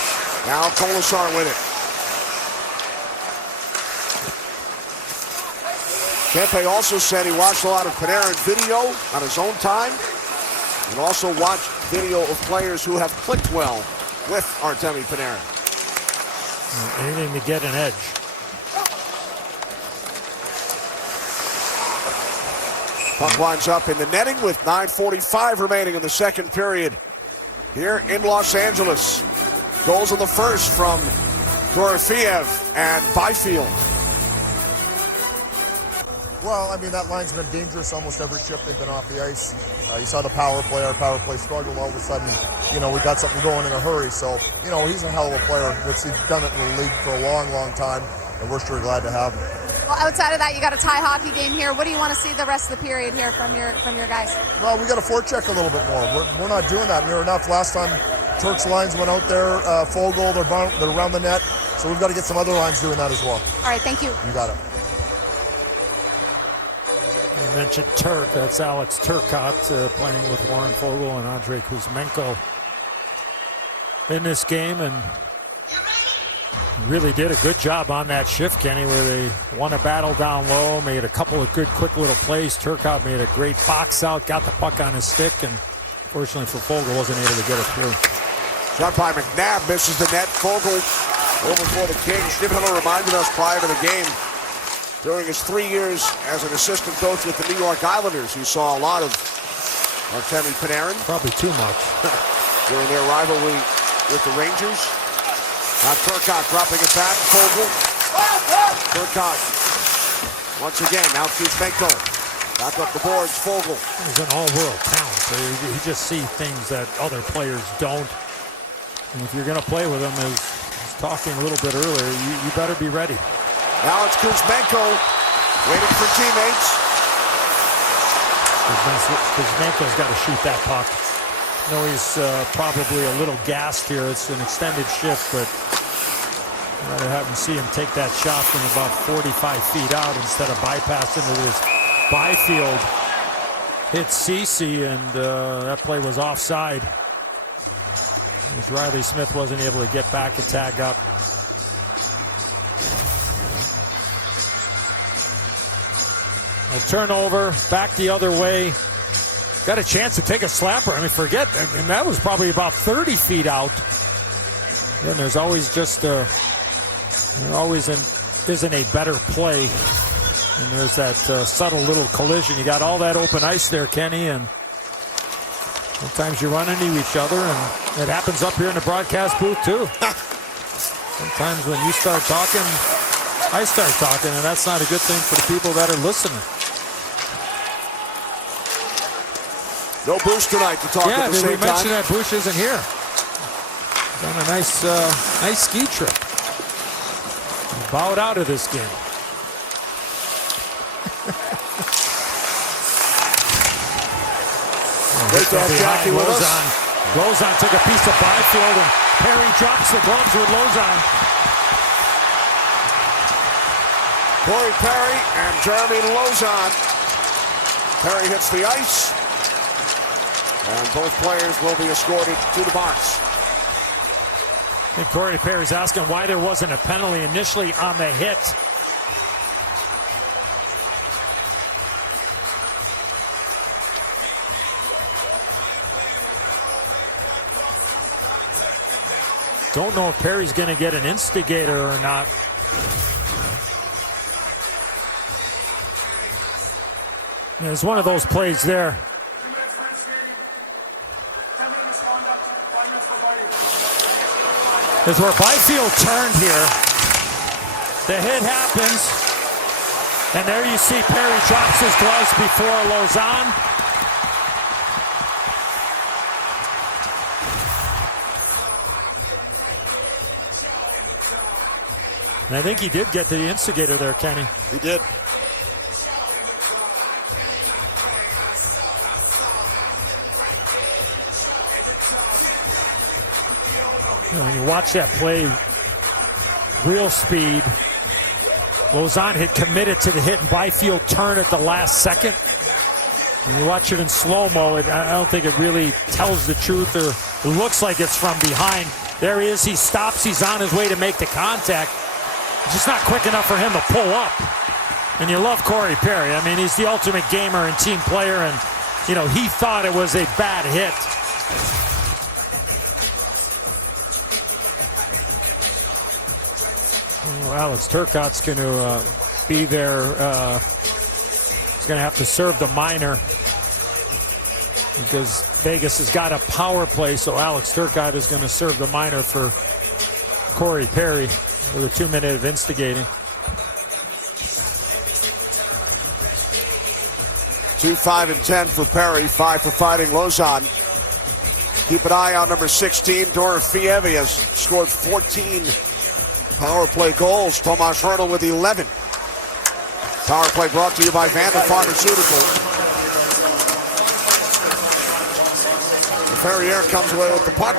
Now Kolasar with it. Kempe also said he watched a lot of Panarin video on his own time, and also watched video of players who have clicked well with Artemi Panarin. Anything to get an edge. Puck winds up in the netting with 9:45 remaining in the second period here in Los Angeles. Goals in the first from Dorofeev and Byfield. Well, I mean, that line's been dangerous almost every shift they've been off the ice. You saw the power play, our power play struggled. All of a sudden, we got something going in a hurry. So, he's a hell of a player. He's done it in the league for a long, long time, and we're sure glad to have him. Well, outside of that, you got a tie hockey game here. What do you want to see the rest of the period here from your guys? Well, we got to forecheck a little bit more. We're not doing that near enough. Last time, Turk's lines went out there, full goal, they're around the net. So we've got to get some other lines doing that as well. All right, thank you. You got it. You mentioned Turk. That's Alex Turcotte playing with Warren Foegele and Andrei Kuzmenko in this game, and really did a good job on that shift, Kenny, where they won a battle down low, made a couple of good quick little plays. Turcotte made a great box out, got the puck on his stick, and fortunately for Foegele, wasn't able to get it through. Shot by McNabb, misses the net. Foegele over for the Kings. Schnippler reminded us prior to the game, during his 3 years as an assistant coach with the New York Islanders, he saw a lot of Artemi Panarin. Probably too much. During their rivalry with the Rangers. Now Turcotte dropping it back. Foegele. Turcotte. Once again, now Kuzmenko. Back up the boards. Foegele. He's an all-world talent. So you just see things that other players don't. And if you're going to play with him, as I was talking a little bit earlier, you better be ready. Now it's Kuzmenko waiting for teammates. Kuzmenko's got to shoot that puck. I know he's probably a little gassed here. It's an extended shift, but I'd rather have him see him take that shot from about 45 feet out instead of bypassing it as Byfield hit Ceci, and that play was offside. As Riley Smith wasn't able to get back and tag up. A turnover, back the other way. Got a chance to take a slapper. I mean, and that was probably about 30 feet out. And there's always just isn't a better play. And there's that subtle little collision. You got all that open ice there, Kenny, and sometimes you run into each other, and it happens up here in the broadcast booth too. Sometimes when you start talking, I start talking, and that's not a good thing for the people that are listening. No Bush tonight to talk at the did we same time. mention that Bush isn't here? He's on a nice ski trip. He bowed out of this game. Great to have Jackie with us. Lozon took a piece of Byfield, and Perry drops the gloves with Lozon. Corey Perry and Jeremy Lozon. Perry hits the ice, and both players will be escorted to the box. I think Corey Perry's asking why there wasn't a penalty initially on the hit. Don't know if Perry's going to get an instigator or not. There's one of those plays there. Is where Byfield turned here. The hit happens. And there you see Perry drops his gloves before Lozon. And I think he did get the instigator there, Kenny. He did. When you watch that play, real speed. Lozon had committed to the hit, and Byfield turned at the last second. When you watch it in slow-mo, I don't think it really tells the truth, or it looks like it's from behind. There he is. He stops. He's on his way to make the contact. It's just not quick enough for him to pull up. And you love Corey Perry. I mean, he's the ultimate gamer and team player, and, you know, he thought it was a bad hit. Oh, Alex Turcotte's going to be there. He's going to have to serve the minor because Vegas has got a power play, so Alex Turcotte is going to serve the minor for Corey Perry with a 2-minute of instigating. 2, 5, and 10 for Perry, 5 for fighting Lozon. Keep an eye on number 16, Dorofiev. He has scored 14 power play goals. Tomas Hertl with 11. Power play brought to you by Vanda Pharmaceuticals. Ferrier comes away with the puck.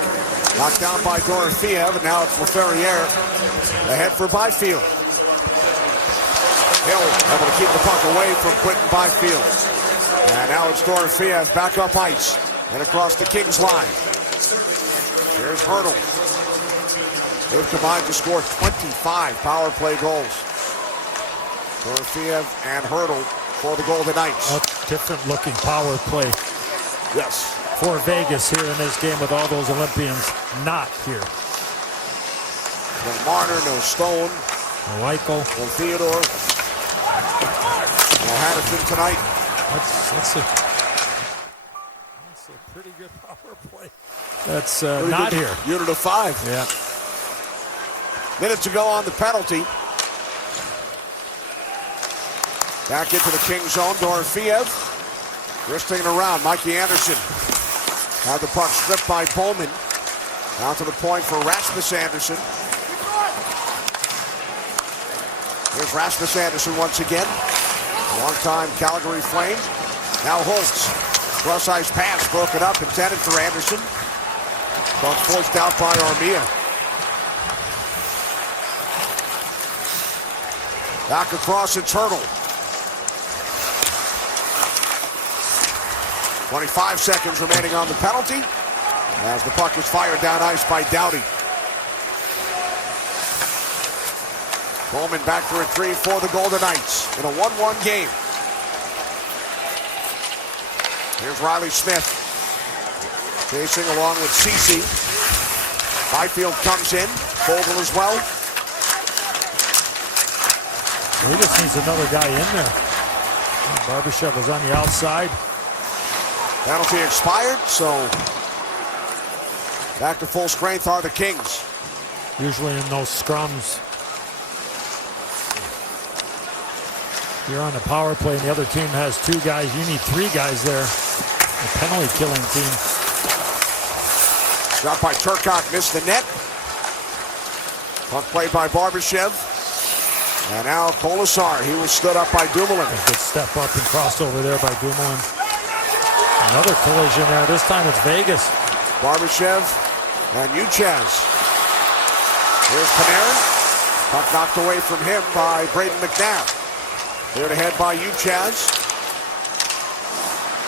Knocked down by Dorofiev, and now it's Ferrier ahead for Byfield. Hill able to keep the puck away from Quentin Byfield. And now it's Dorofiev back up ice and across the Kings line. Here's Hertl. They've combined to score 25 power play goals. Dorofiev and Hertl for the Golden Knights. A different looking power play. Yes. For Vegas here in this game with all those Olympians not here. No Marner, no Stone. No Eichel. No Theodore. No Hannafin tonight. That's a pretty good power play. That's not here. Unit of 5. Yeah. Minute to go on the penalty. Back into the King zone. Dorofiev. Wristing it around. Mikey Anderson. Had the puck stripped by Bowman. Down to the point for Rasmus Anderson. Here's Rasmus Anderson once again. Long-time Calgary Flame. Now Holtz. Cross-ice pass broken up, intended for Anderson. Puck forced out by Armia. Back across, it's Hertl. 25 seconds remaining on the penalty as the puck is fired down ice by Doughty. Bowman back for a 3 for the Golden Knights in a 1-1 game. Here's Riley Smith chasing along with Ceci. Byfield comes in, Vogel as well. He just needs another guy in there. Barbashev was on the outside. Penalty expired, so back to full strength are the Kings. Usually in those scrums, you're on a power play and the other team has 2 guys. You need 3 guys there. A penalty-killing team. Shot by Turcotte, missed the net. Puck played by Barbashev. And now Colasar, he was stood up by Dumoulin. A good step up and crossover there by Dumoulin. Another collision there, this time it's Vegas. Barbashev and Uchas. Here's Panarin. Puck knocked away from him by Braden McNabb. Cleared ahead by Uchas.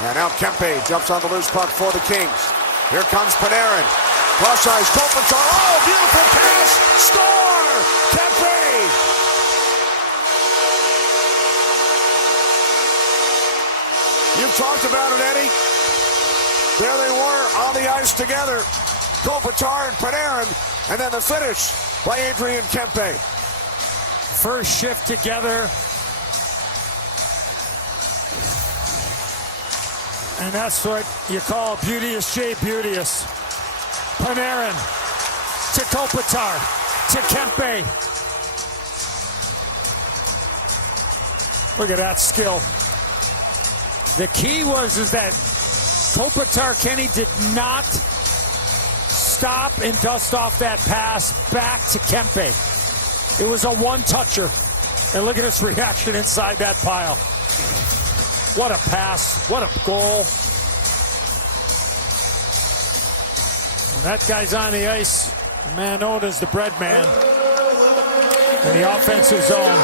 And now Kempe jumps on the loose puck for the Kings. Here comes Panarin. Cross ice, Kopitar. Oh, beautiful pass. Score! Kempe! You've talked about it, Eddie. There they were on the ice together. Kopitar and Panarin. And then the finish by Adrian Kempe. First shift together. And that's what you call Beauteous J. Beauteous. Panarin to Kopitar to Kempe. Look at that skill. The key is that Kopitar, Kenny, did not stop and dust off that pass back to Kempe. It was a one-toucher. And look at his reaction inside that pile. What a pass. What a goal. When that guy's on the ice, the man known as the bread man in the offensive zone,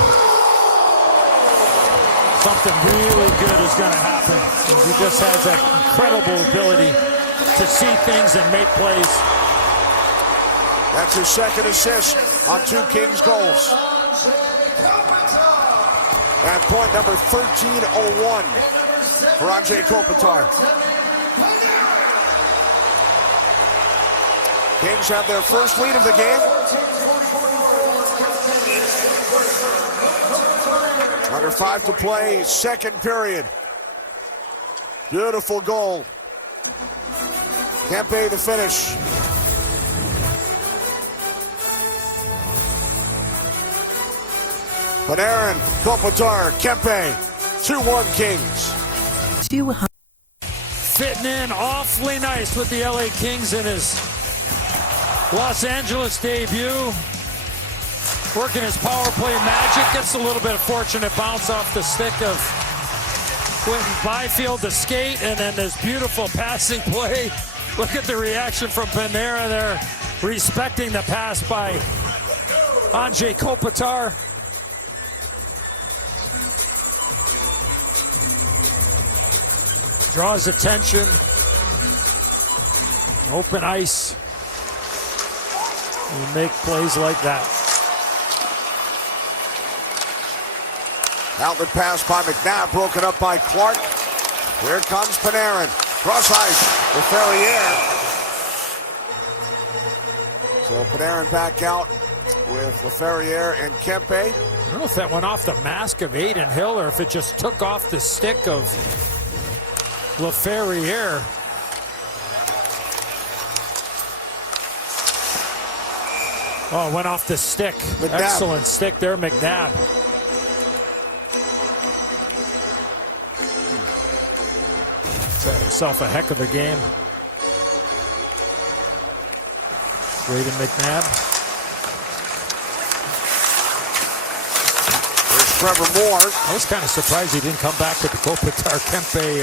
something really good is going to happen. He just has that incredible ability to see things and make plays. That's his second assist on 2 Kings goals. And point number 1301 for Andrei Kopitar. Kings have their first lead of the game. Under 5 to play, second period. Beautiful goal. Kempe the finish. Panarin, Kopitar, Kempe, 2-1 Kings. Fitting in awfully nice with the LA Kings in his Los Angeles debut. Working his power play magic. Gets a little bit of fortunate bounce off the stick of Quentin Byfield to skate. And then this beautiful passing play. Look at the reaction from Panarin there. Respecting the pass by Andrei Kopitar. Draws attention. Open ice. You make plays like that. Outlet pass by McNabb, broken up by Clark. Here comes Panarin. Cross ice with Ferrier. So Panarin back out with LaFerriere and Kempe. I don't know if that went off the mask of Aiden Hill or if it just took off the stick of LaFerriere. Oh, it went off the stick. McNabb. Excellent stick there, McNabb. He's had himself a heck of a game. Braden McNabb. There's Trevor Moore. I was kind of surprised he didn't come back with the Kopitar Kempe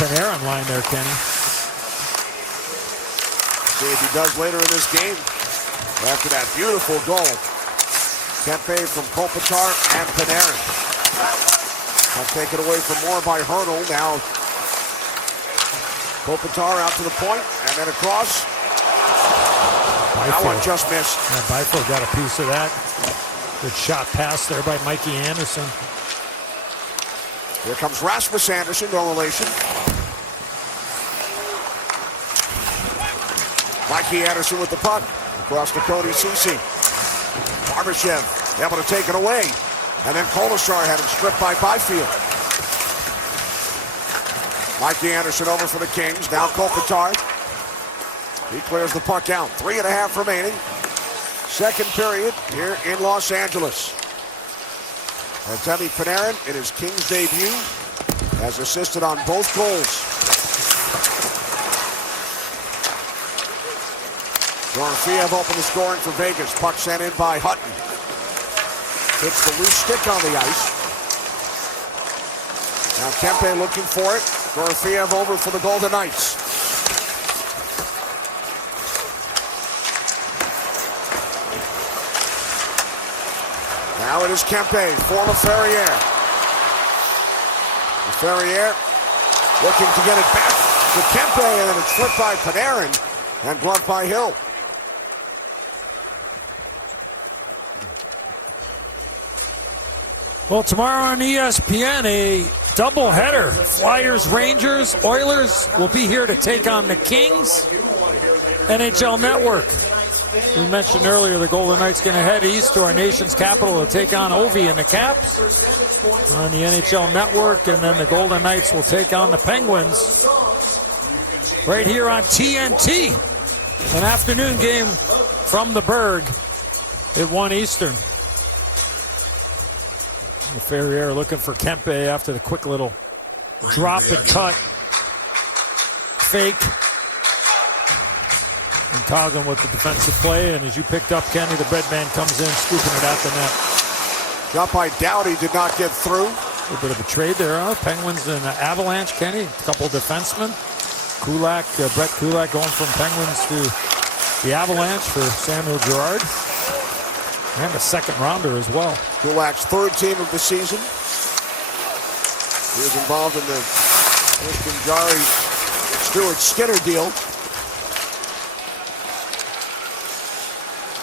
Panarin line there, Kenny. See if he does later in this game. After that beautiful goal. Kempe from Kopitar and Panarin. I'll take it away from Moore by Hurdle. Now Kopitar out to the point and then across. That one just missed. Yeah, Byfield got a piece of that. Good shot pass there by Mikey Anderson. Here comes Rasmus Anderson, no relation. Mikey Anderson with the puck. Across to Cody Ceci. Barbashev able to take it away. And then Colasar had him stripped by Byfield. Mikey Anderson over for the Kings. Now Kopitar. He clears the puck out. 3.5 remaining. Second period here in Los Angeles. Artemi Panarin in his Kings debut has assisted on both goals. Dorofeev opened the scoring for Vegas. Puck sent in by Hutton. Hits the loose stick on the ice. Now Kempe looking for it. Dorofeev over for the Golden Knights. Now it is Kempe for Laferriere. Laferriere looking to get it back to Kempe, and then it's flipped by Panarin and gloved by Hill. Well, tomorrow on ESPN, a doubleheader. Flyers, Rangers, Oilers will be here to take on the Kings. NHL Network. We mentioned earlier the Golden Knights going to head east to our nation's capital to take on Ovi and the Caps on the NHL Network, and then the Golden Knights will take on the Penguins right here on TNT. An afternoon game from the Berg at 1 Eastern. Ferrier looking for Kempe after the quick little drop and cut fake. And Coghlan with the defensive play, and as you picked up, Kenny, the Bedman comes in, scooping it at the net. Shot by Doughty did not get through. A little bit of a trade there, huh? Penguins and Avalanche, Kenny. A couple defensemen. Kulak, Brett Kulak going from Penguins to the Avalanche for Samuel Girard. And a second rounder as well. Kulak's third team of the season. He was involved in the Jari Stuart Skinner deal.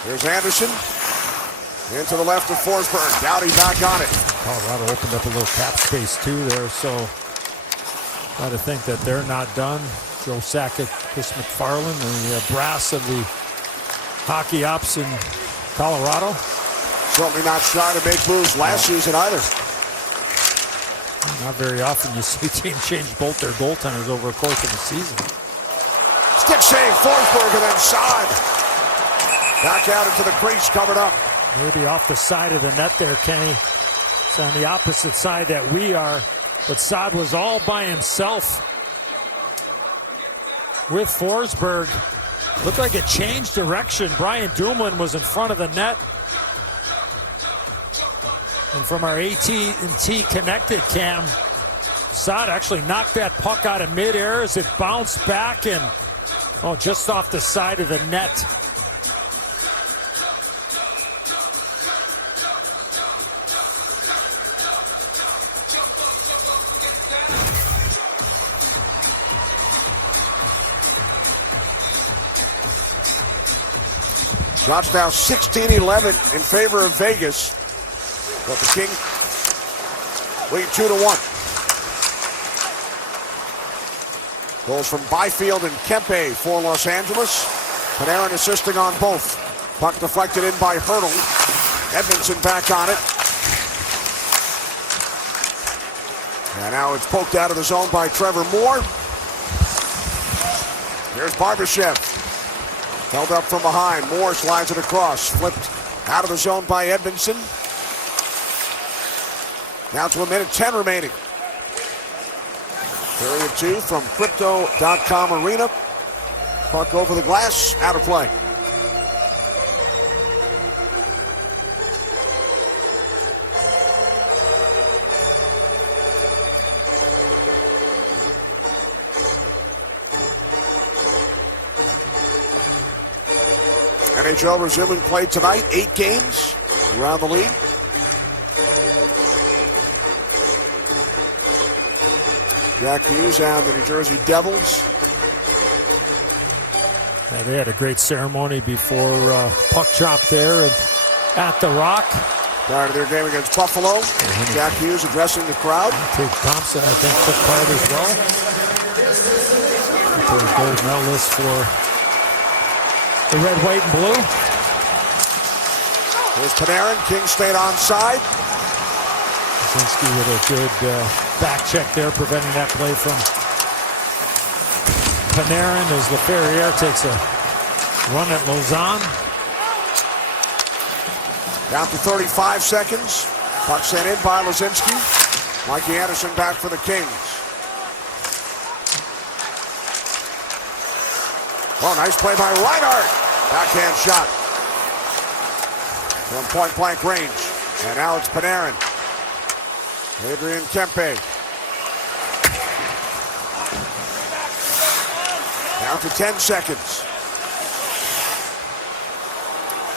Here's Anderson. Into the left of Forsberg. Doughty back on it. Colorado opened up a little cap space too there, so got to think that they're not done. Joe Sakic, Chris McFarland, the brass of the hockey ops in Colorado. Certainly not shy to make moves last season either. Not very often you see teams change both their goaltenders over the course of the season. Stick save, Forsberg, and then Saad. Back out into the crease, covered up. Maybe off the side of the net there, Kenny. It's on the opposite side that we are. But Saad was all by himself with Forsberg. Looked like it changed direction. Brian Dumoulin was in front of the net. And from our AT&T connected cam, Saad actually knocked that puck out of midair as it bounced back and, just off the side of the net. Shots now 16-11 in favor of Vegas. But the King lead 2-1. Goals from Byfield and Kempe for Los Angeles. Panarin assisting on both. Puck deflected in by Hurdle. Edmonton back on it. And now it's poked out of the zone by Trevor Moore. Here's Barbashev. Held up from behind. Moore slides it across. Flipped out of the zone by Edmondson. Now to 1:10 remaining. Period 2 from Crypto.com Arena. Puck over the glass. Out of play. NHL resuming play tonight. 8 games around the league. Jack Hughes and the New Jersey Devils. Yeah, they had a great ceremony before puck drop there at the Rock. Prior to their game against Buffalo, Jack Hughes addressing the crowd. Tate Thompson, I think, took part as well. For his gold medalist for the red, white, and blue. Here's Panarin. King stayed onside. Kaczynski with a good back check there, preventing that play from Panarin as Laferriere takes a run at Lausanne. Down to 35 seconds. Puck sent in by Lazinski. Mikey Anderson back for the Kings. Well, nice play by Reinhart. Backhand shot from point-blank range. And now it's Panarin. Adrian Kempe. Down to 10 seconds.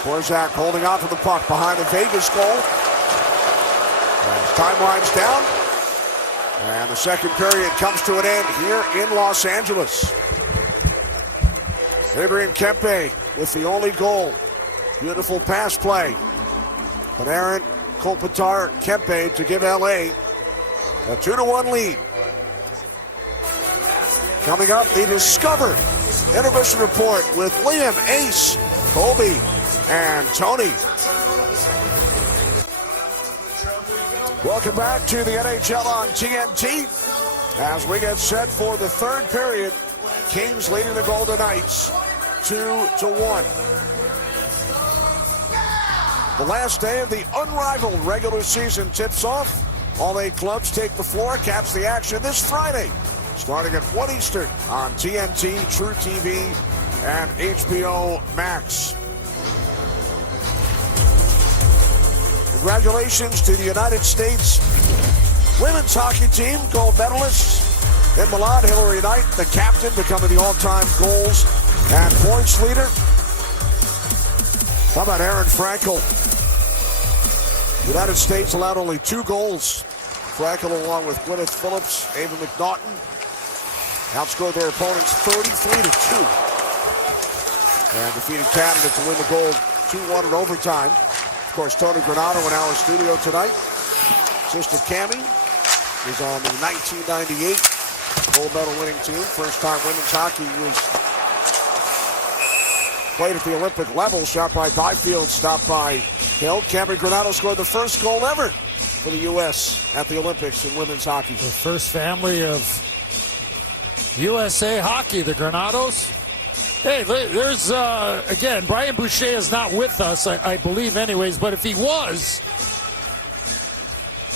Borzak holding on to the puck behind the Vegas goal. As time winds down. And the second period comes to an end here in Los Angeles. Adrian Kempe with the only goal. Beautiful pass play. Panarin, Kopitar, Kempe to give LA a 2-1 lead. Coming up, the Discover Intermission Report with Liam, Ace, Colby, and Tony. Welcome back to the NHL on TNT. As we get set for the third period, Kings leading the Golden Knights 2-1. The last day of the unrivaled regular season tips off. All 8 clubs take the floor. Catch the action this Friday, starting at 1 Eastern on TNT, True TV, and HBO Max. Congratulations to the United States women's hockey team, gold medalists in Milan. Hillary Knight, the captain, becoming the all-time goals and points leader. How about Aaron Frankel? The United States allowed only 2 goals. Frankel, along with Gwyneth Phillips, Ava McNaughton, outscored their opponents 33-2. And defeated Canada to win the gold 2-1 in overtime. Of course, Tony Granato in our studio tonight. Sister Cammie is on the 1998 gold medal winning team. First time women's hockey was played at the Olympic level. Shot by Byfield, stopped by Hill. Cammie Granato scored the first goal ever for the U.S. at the Olympics in women's hockey. The first family of USA hockey, the Granatos. Hey, there's, again, Brian Boucher is not with us, I believe anyways, but if he was,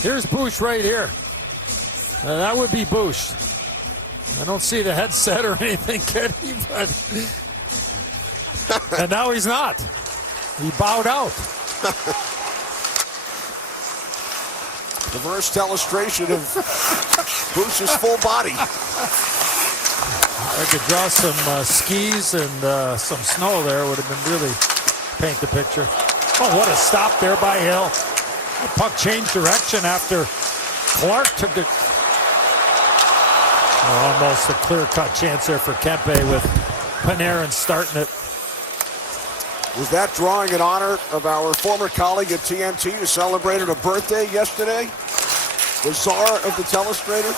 here's Bouch right here. That would be Bouch. I don't see the headset or anything, Kenny, but... And now he's not. He bowed out. Reverse illustration of Bouch's full body. I could draw some skis and some snow there. Would have been really paint the picture. Oh, what a stop there by Hill. The puck changed direction after Clark took it. Oh, almost a clear-cut chance there for Kempe with Panarin starting it. Was that drawing in honor of our former colleague at TNT who celebrated a birthday yesterday? The czar of the telestrator,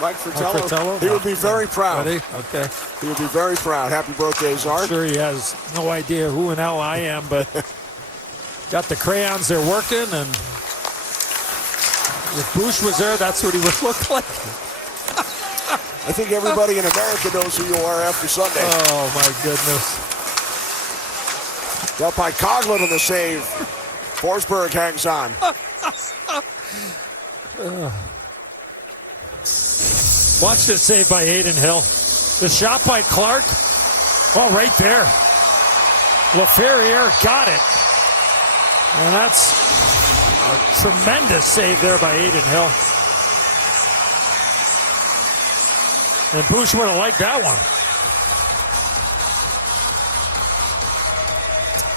Mike Fratello? He would be very proud. Okay. He would be very proud. Happy birthday, Czar. I'm sure he has no idea who and how I am, but got the crayons there working, and if Bouch was there, that's what he would look like. I think everybody in America knows who you are after Sunday. Oh, my goodness. Got by Coughlin on the save. Forsberg hangs on. Watch this save by Adin Hill. The shot by Clark. Oh, right there. LaFerriere got it. And that's a tremendous save there by Adin Hill. And Bouch would have liked that one.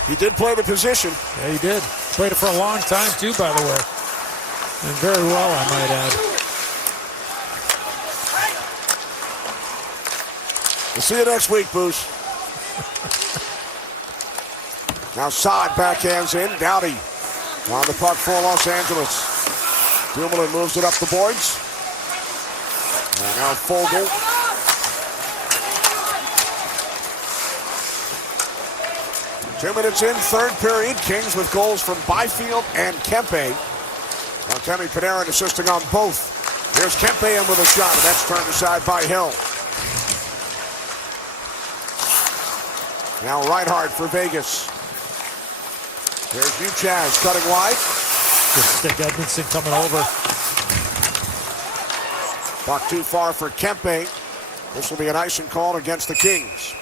He did play the position. Yeah, he did. Played it for a long time, too, by the way. And very well, I might add. We'll see you next week, Bouch. Now Saad backhands in. Doughty on the puck for Los Angeles. Dumoulin moves it up the boards. And now Fogle. Two minutes in, third period. Kings with goals from Byfield and Kempe. Now Temi Panarin assisting on both. Here's Kempe in with a shot, and that's turned aside by Hill. Now Reinhart for Vegas. There's Uchaz cutting wide. Good stick, Edmonton coming over. Puck too far for Kempe. This will be an icing call against the Kings.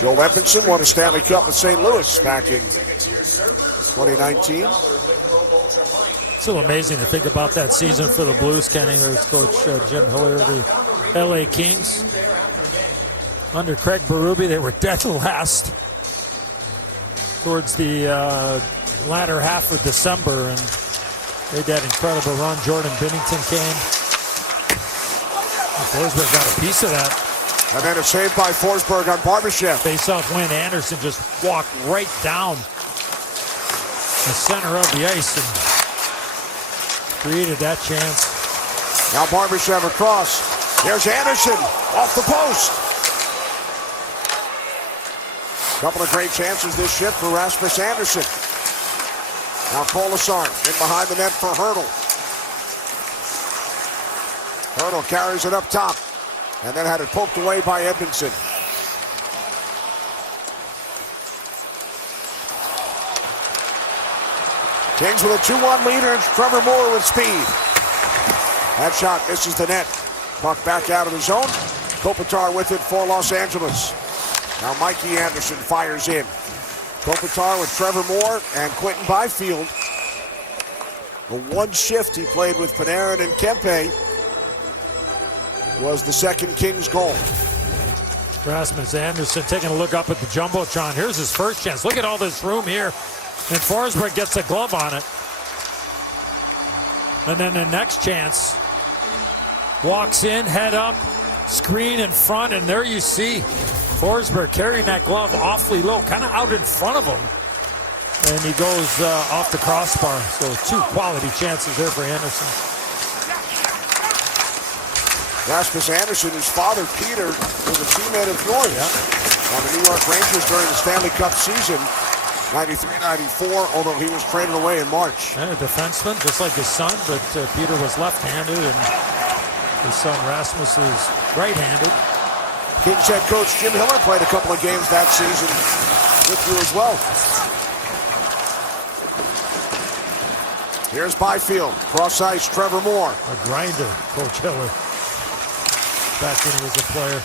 Joel Edmonton won a Stanley Cup with St. Louis back in 2019. Still amazing to think about that season for the Blues, Kenny. There's Coach Jim Hiller, the LA Kings. Under Craig Berube, they were dead last towards the latter half of December, and they had that incredible run. Jordan Binnington came. Forsberg got a piece of that. And then a save by Forsberg on Barbashev. Face-off win. Anderson just walked right down the center of the ice and created that chance. Now Barbashev across. There's Anderson off the post. Couple of great chances this shift for Rasmus Anderson. Now Kolasar in behind the net for Hurdle. Hurdle carries it up top and then had it poked away by Edmondson. Kings with a 2-1 lead, and Trevor Moore with speed. That shot misses the net. Puck back out of the zone. Kopitar with it for Los Angeles. Now Mikey Anderson fires in. Kopitar with Trevor Moore and Quentin Byfield. The one shift he played with Panarin and Kempe was the second Kings goal. Rasmus Anderson taking a look up at the Jumbotron. Here's his first chance. Look at all this room here. And Forsberg gets a glove on it. And then the next chance. Walks in, head up, screen in front, and there you see Forsberg carrying that glove awfully low, kind of out in front of him. And he goes off the crossbar. So 2 quality chances there for Anderson. Rasmus Anderson, his father, Peter, was a teammate of yours on the New York Rangers during the Stanley Cup season, 93-94, although he was traded away in March. Yeah, a defenseman, just like his son, but Peter was left-handed, and his son Rasmus is right-handed. Kings head coach Jim Hiller played a couple of games that season with you as well. Here's Byfield, cross ice, Trevor Moore. A grinder, Coach Hiller. Back when he was a player.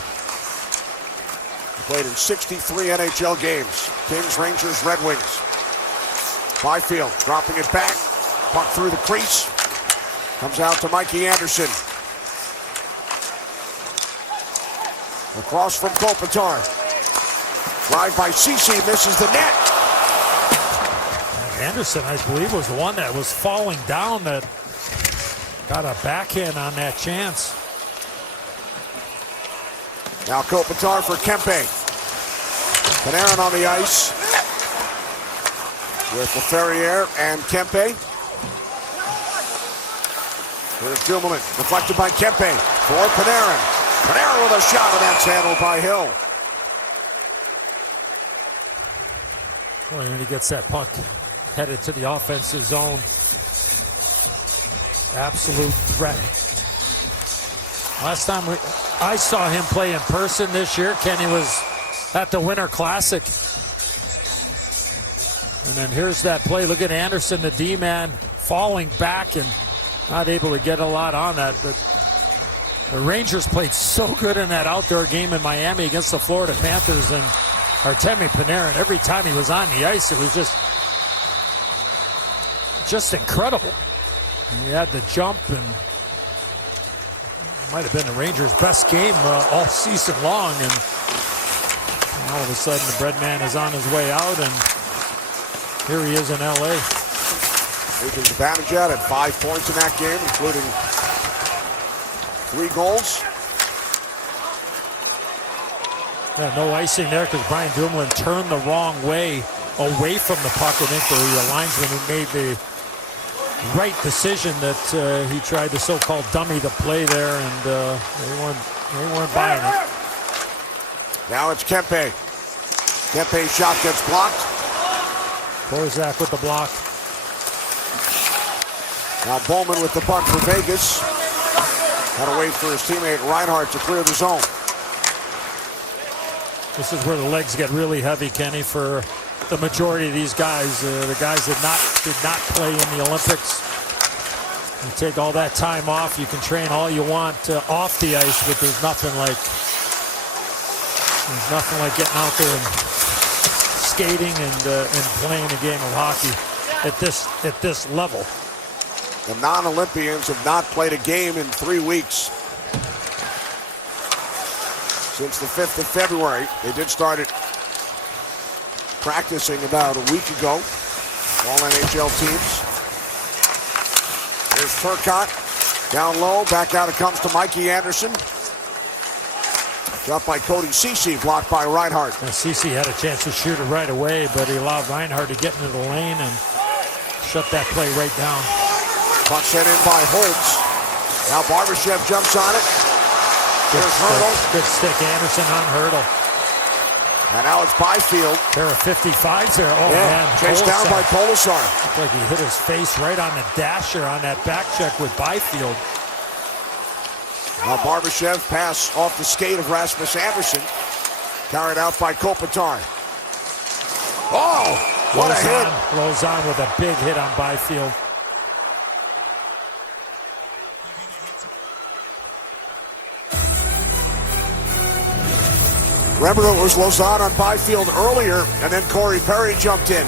He played in 63 NHL games. Kings, Rangers, Red Wings. Byfield dropping it back. Puck through the crease. Comes out to Mikey Anderson. Across from Kopitar. Drive by Ceci, misses the net. Anderson, I believe, was the one that was falling down that got a backhand on that chance. Now Kopitar for Kempe. Panarin on the ice with Laferriere and Kempe. Here's Dumoulin, deflected by Kempe for Panarin. Panarin with a shot, and that's handled by Hill. Boy, when he gets that puck headed to the offensive zone, absolute threat. Last time I saw him play in person this year, Kenny, was at the Winter Classic. And then here's that play. Look at Anderson, the D-man, falling back and not able to get a lot on that. But the Rangers played so good in that outdoor game in Miami against the Florida Panthers. And Artemi Panarin, every time he was on the ice, it was just incredible. And he had the jump, and it might have been the Rangers' best game all season long. And all of a sudden, the bread man is on his way out, and here he is in L.A. Rangers advantage out at 5 points in that game, including 3 goals. Yeah, no icing there because Brian Dumoulin turned the wrong way away from the puck, and into the linesman who made the right decision that he tried to so-called dummy the play there, and they weren't buying it. Now it's Kempe. Kempe's shot gets blocked. Korzak with the block. Now Bowman with the puck for Vegas. Had to wait for his teammate Reinhart to clear the zone. This is where the legs get really heavy, Kenny, for the majority of these guys. The guys that did not play in the Olympics. You take all that time off. You can train all you want off the ice, but there's nothing like There's nothing like getting out there and skating and playing a game of hockey at this level. The non-Olympians have not played a game in 3 weeks. Since the 5th of February. They did start it practicing about a week ago. All NHL teams. Here's Turcotte. Down low. Back out it comes to Mikey Anderson. Dropped by Cody Ceci. Blocked by Reinhart. Ceci had a chance to shoot it right away, but he allowed Reinhart to get into the lane and shut that play right down. Puck sent in by Holtz. Now Barbashev jumps on it. There's Hurdle. Good stick, Anderson on Hurdle. And now it's Byfield. There are 55s there. Oh, yeah, man. Chased down by Kolasar. Looked like he hit his face right on the dasher on that back check with Byfield. Now Barbashev pass off the skate of Rasmus Anderson. Carried out by Kopitar. Oh, what a hit. Lozon with a big hit on Byfield. Remember, it was Lozon on Byfield earlier, and then Corey Perry jumped in.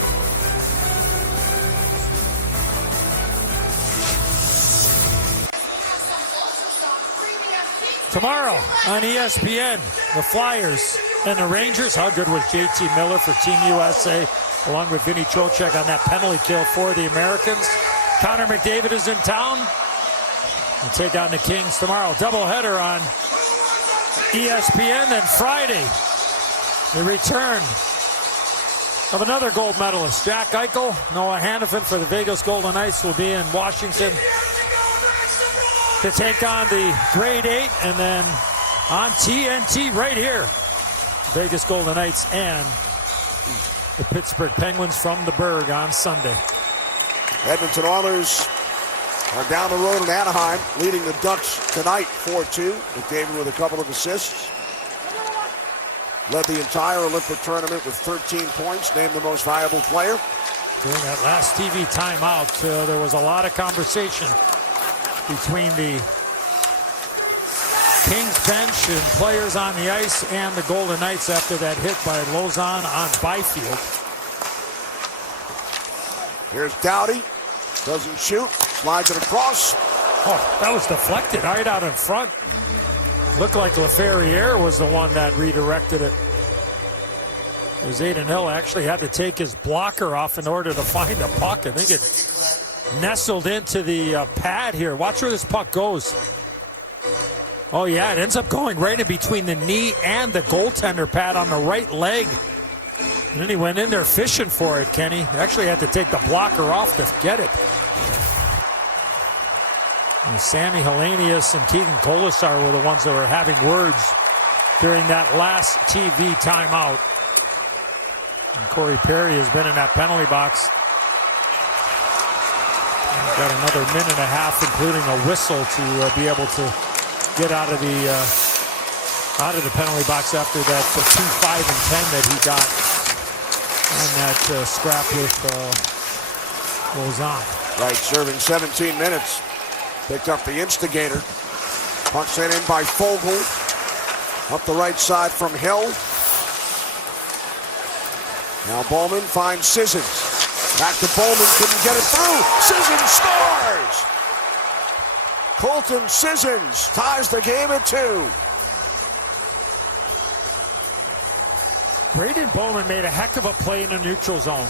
Tomorrow on ESPN, the Flyers and the Rangers. How good was JT Miller for Team USA, along with Vinny Trocheck on that penalty kill for the Americans. Connor McDavid is in town. We'll take on the Kings tomorrow. Doubleheader on ESPN. Then Friday, the return of another gold medalist, Jack Eichel. Noah Hannafin for the Vegas Golden Knights will be in Washington to take on the Grade 8, and then on TNT right here, Vegas Golden Knights and the Pittsburgh Penguins from the Berg on Sunday. Edmonton Oilers are down the road in Anaheim, leading the Ducks tonight 4-2. McDavid with a couple of assists. Led the entire Olympic tournament with 13 points, named the most valuable player. During that last TV timeout, there was a lot of conversation between the Kings bench and players on the ice and the Golden Knights after that hit by Lozon on Byfield. Here's Doughty. Doesn't shoot. Slides it across. Oh, that was deflected right out in front. Looked like Laferriere was the one that redirected it. It was Adin Hill actually had to take his blocker off in order to find the puck. I think it nestled into the pad here. Watch where this puck goes. Oh, yeah, it ends up going right in between the knee and the goaltender pad on the right leg. And then he went in there fishing for it, Kenny. Actually had to take the blocker off to get it. And Sammy Helenius and Keegan Kolasar were the ones that were having words during that last TV timeout. And Corey Perry has been in that penalty box. Got another minute and a half, including a whistle, to be able to get out of the penalty box after that 2, 5, and 10 that he got on that scrap with Lozon. Right, serving 17 minutes. Picked up the instigator. Puck sent in by Fogle. Up the right side from Hill. Now Bowman finds Sissons. Back to Bowman, couldn't get it through. Sissons scores! Colton Sissons ties the game at 2. Braden Bowman made a heck of a play in the neutral zone.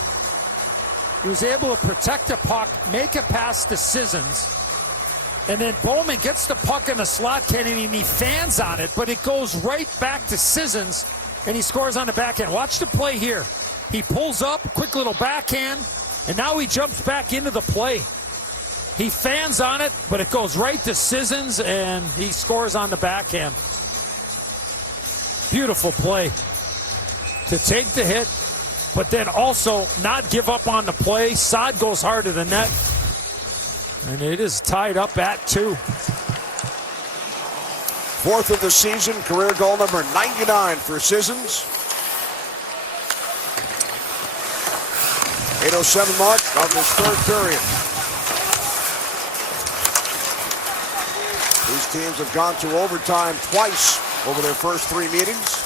He was able to protect the puck, make it past the Sissons, and then Bowman gets the puck in the slot, Kenny, and he fans on it, but it goes right back to Sissons, and he scores on the backhand. Watch the play here. He pulls up, quick little backhand, and now he jumps back into the play. He fans on it, but it goes right to Sissons, and he scores on the backhand. Beautiful play to take the hit, but then also not give up on the play. Saad goes hard to the net, and it is tied up at 2. Fourth of the season, career goal number 99 for Sissons. 8:07 mark of this third period. These teams have gone to overtime twice over their first 3 meetings.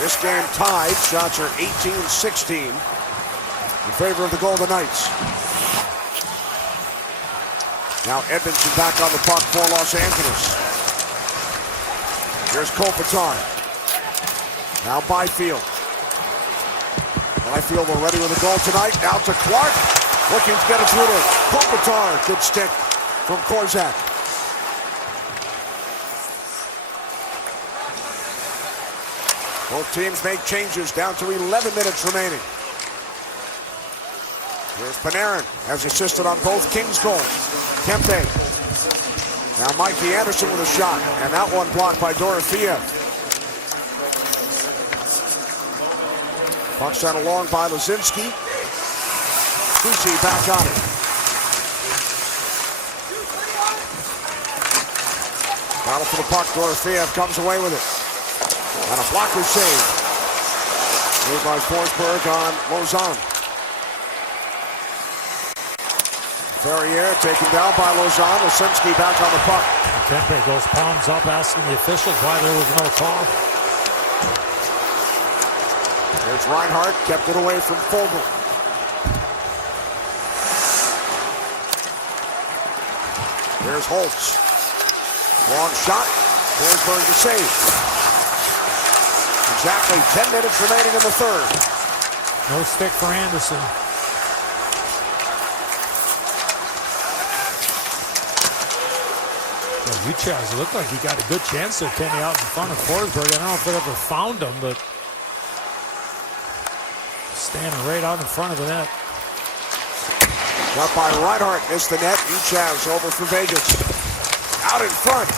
This game tied. Shots are 18-16 in favor of the Golden Knights. Now Edmonton back on the puck for Los Angeles. Here's Kopitar. Now Byfield. Byfield already with a goal tonight. Now to Clark. Looking to get it through to Kopitar. Good stick from Korzak. Both teams make changes down to 11 minutes remaining. Here's Panarin, has assisted on both Kings goals. Kempe. Now Mikey Anderson with a shot, and that one blocked by Dorofeev. Puck sent along by Lazinski. Susi back on it. Battle for the puck, Dorofeev comes away with it. And a blocker save. Made by Forsberg on Lausanne. Ferrier taken down by Lausanne. Lazinski back on the puck. Kempe goes palms up, asking the officials why there was no call. There's Reinhart, kept it away from Fogle. There's Holtz. Long shot. Forsberg to save. Exactly 10 minutes remaining in the third. No stick for Anderson. Uchaz looked like he got a good chance there, Kenny, out in front of Forsberg. I don't know if it ever found him, but standing right out in front of the net. Got by Reinhart, missed the net. Uchaz over for Vegas. Out in front.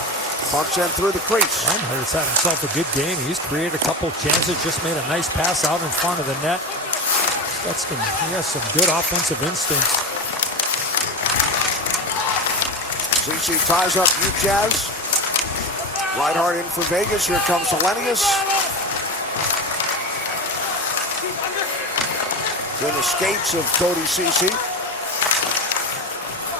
Puck sent through the crease. Reinhart's had himself a good game. He's created a couple chances, just made a nice pass out in front of the net. He has some good offensive instincts. CC ties up Uchaz. Reinhart in for Vegas. Here comes Hellenius. In the skates of Cody CC.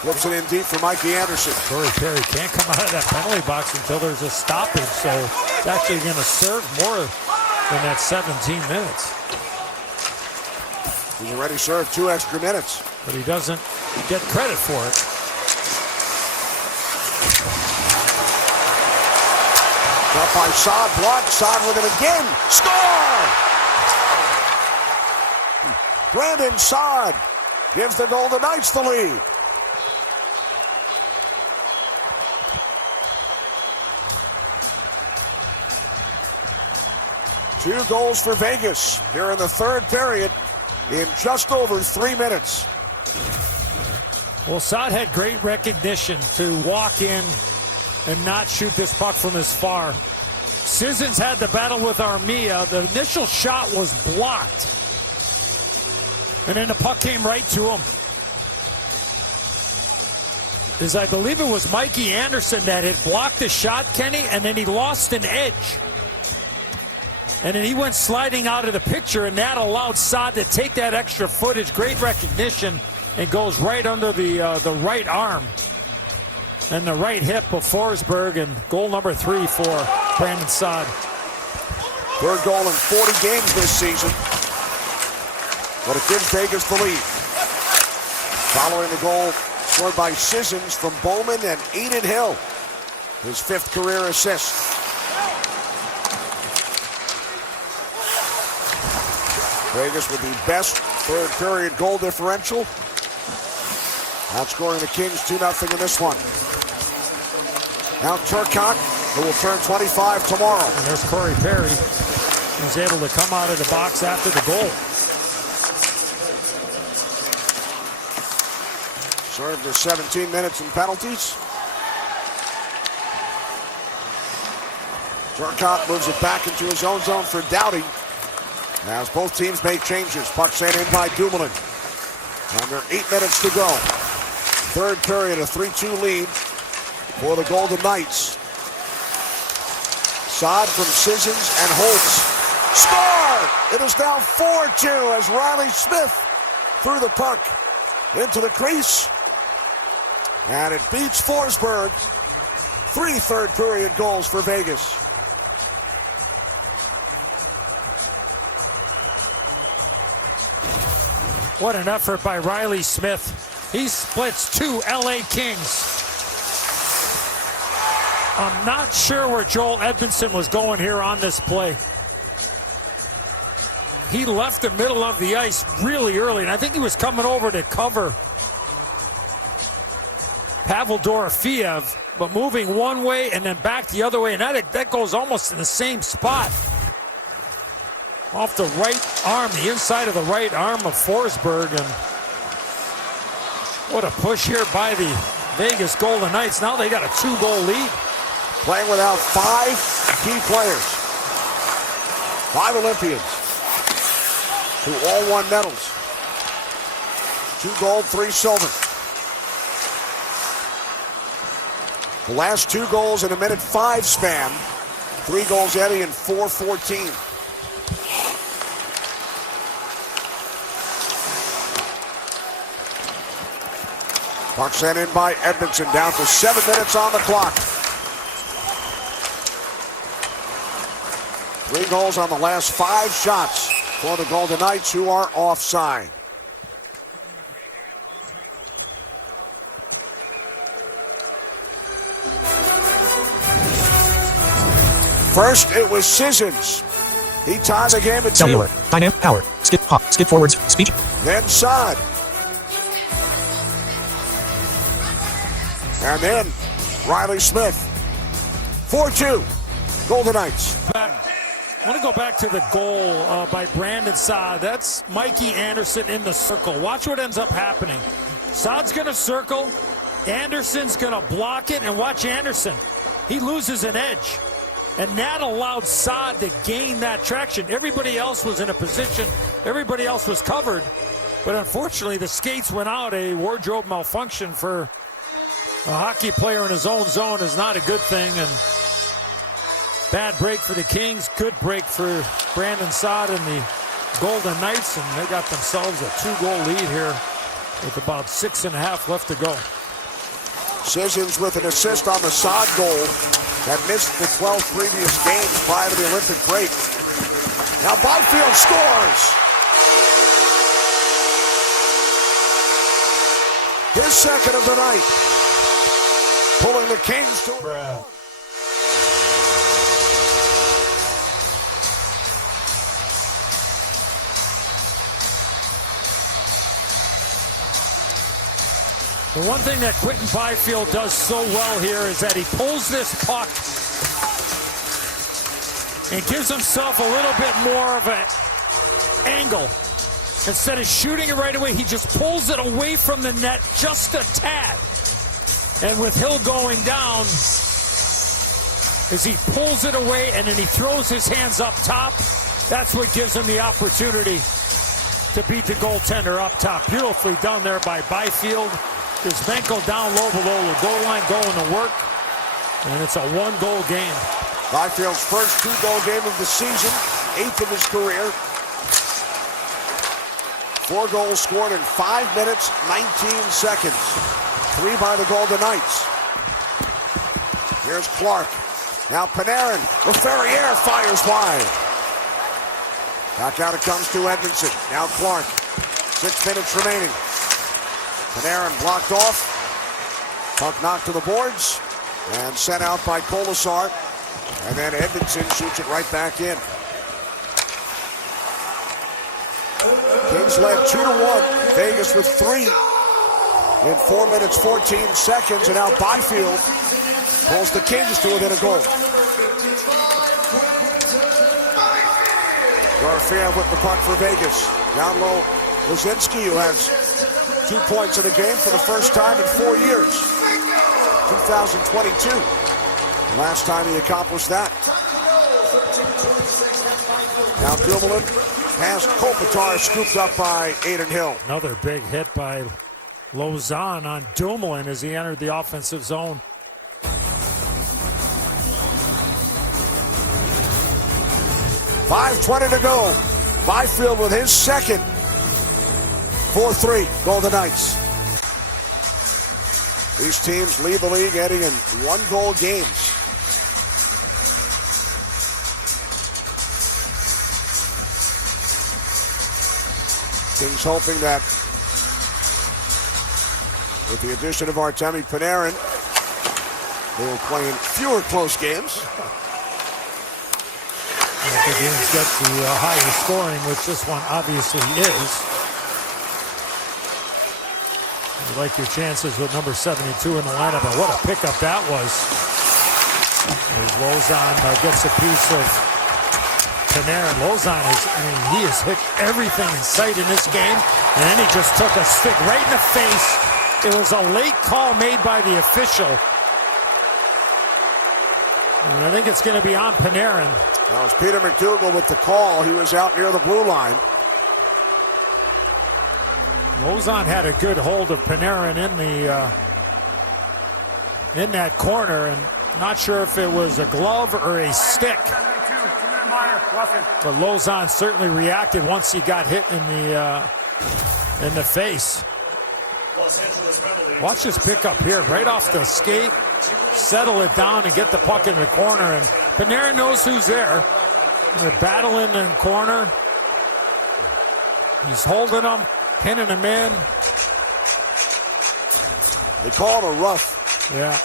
Flips it in deep for Mikey Anderson. Corey Perry can't come out of that penalty box until there's a stoppage, so it's actually going to serve more than that 17 minutes. He's already served 2 extra minutes. But he doesn't get credit for it. Up by Saad, blocked. Saad with it again. Score! Brandon Saad gives the Golden Knights the lead. Two goals for Vegas here in the third period in just over 3 minutes. Well, Saad had great recognition to walk in and not shoot this puck from as far. Sissons had the battle with Armia. The initial shot was blocked. And then the puck came right to him. I believe it was Mikey Anderson that had blocked the shot, Kenny, and then he lost an edge. And then he went sliding out of the picture, and that allowed Saad to take that extra footage. Great recognition, and goes right under the right arm and the right hip of Forsberg, and goal number 3 for Brandon Saad. Third goal in 40 games this season, but it gives Vegas the lead. Following the goal scored by Sissons from Bowman and Eden Hill, his 5th career assist. Vegas with the best third period goal differential, outscoring the Kings 2-0 in this one. Now Turcotte, who will turn 25 tomorrow. And there's Corey Perry, who's able to come out of the box after the goal. Served for 17 minutes in penalties. Turcotte moves it back into his own zone for Doughty. As both teams make changes, puck sent in by Dumoulin. Under 8 minutes to go. Third period, a 3-2 lead for the Golden Knights. Saad from Sissons and Holtz. Score! It is now 4-2 as Riley Smith threw the puck into the crease. And it beats Forsberg. 3 third period goals for Vegas. What an effort by Riley Smith. He splits two LA Kings. I'm not sure where Joel Edmondson was going here on this play. He left the middle of the ice really early, and I think he was coming over to cover Pavel Dorofeev, but moving one way and then back the other way, and that goes almost in the same spot. Off the right arm, the inside of the right arm of Forsberg, and what a push here by the Vegas Golden Knights. Now they got a 2-goal lead. Playing without 5 key players. 5 Olympians who all won medals. 2 gold, 3 silver. The last 2 goals in a minute 5 span. 3 goals Eddie and 4:14. Puck sent in by Edmonton, down to 7 minutes on the clock. 3 goals on the last 5 shots for the Golden Knights, who are offside. First, it was Sissons. He ties the game at 2. Cellular, dynamic power, skip hop, skip forwards, speech. Then Saad. And then Riley Smith. 4-2, Golden Knights. I want to go back to the goal by Brandon Saad. That's Mikey Anderson in the circle. Watch what ends up happening. Saad's going to circle. Anderson's going to block it. And watch Anderson. He loses an edge. And that allowed Saad to gain that traction. Everybody else was in a position. Everybody else was covered. But unfortunately, the skates went out. A wardrobe malfunction for a hockey player in his own zone is not a good thing. And bad break for the Kings. Good break for Brandon Saad and the Golden Knights. And they got themselves a 2-goal lead here with about 6.5 left to go. Sissons with an assist on the Saad goal that missed the 12 previous games prior to the Olympic break. Now Byfield scores. His second of the night. Pulling the Kings to it. The one thing that Quinton Byfield does so well here is that he pulls this puck and gives himself a little bit more of an angle. Instead of shooting it right away, he just pulls it away from the net just a tad. And with Hill going down, as he pulls it away and then he throws his hands up top, that's what gives him the opportunity to beat the goaltender up top. Beautifully done there by Byfield. Kuzmenko down low below the goal line going to work. And it's a 1-goal game. Byfield's first 2-goal game of the season, 8th of his career. 4 goals scored in 5 minutes, 19 seconds. 3 by the Golden Knights. Here's Clark. Now Panarin. LaFerriere fires wide. Back out it comes to Edmondson. Now Clark. 6 minutes remaining. Panarin blocked off. Puck knocked to the boards and sent out by Kolasar. And then Edmondson shoots it right back in. Kings led 2-1. Vegas with 3 in 4 minutes, 14 seconds. And now Byfield pulls the Kings to within a goal. Dorofeev with the puck for Vegas. Down low, Luzinski, who has 2 points in the game for the first time in 4 years. 2022. The last time he accomplished that. Now Dumoulin past Kopitar, scooped up by Adin Hill. Another big hit by Lausanne on Dumoulin as he entered the offensive zone. .5:20 to go. Byfield with his second. 4-3, Golden Knights. These teams lead the league, Eddie, in 1-goal games. Kings hoping that with the addition of Artemi Panarin, they will play in fewer close games. If the games get to higher scoring, which this one obviously is, you like your chances with number 72 in the lineup, and what a pickup that was. As Lozon gets a piece of Panarin. Lozon he has hit everything in sight in this game, and then he just took a stick right in the face. It was a late call made by the official. And I think it's going to be on Panarin. That was Peter McDougall with the call. He was out near the blue line. Lozon had a good hold of Panarin in that corner, and not sure if it was a glove or a stick. But Lozon certainly reacted once he got hit in the face. Watch this pickup here, right off the skate, settle it down and get the puck in the corner. And Panarin knows who's there. They're battling in the corner. He's holding them, pinning them in. They call it a rough. Yeah.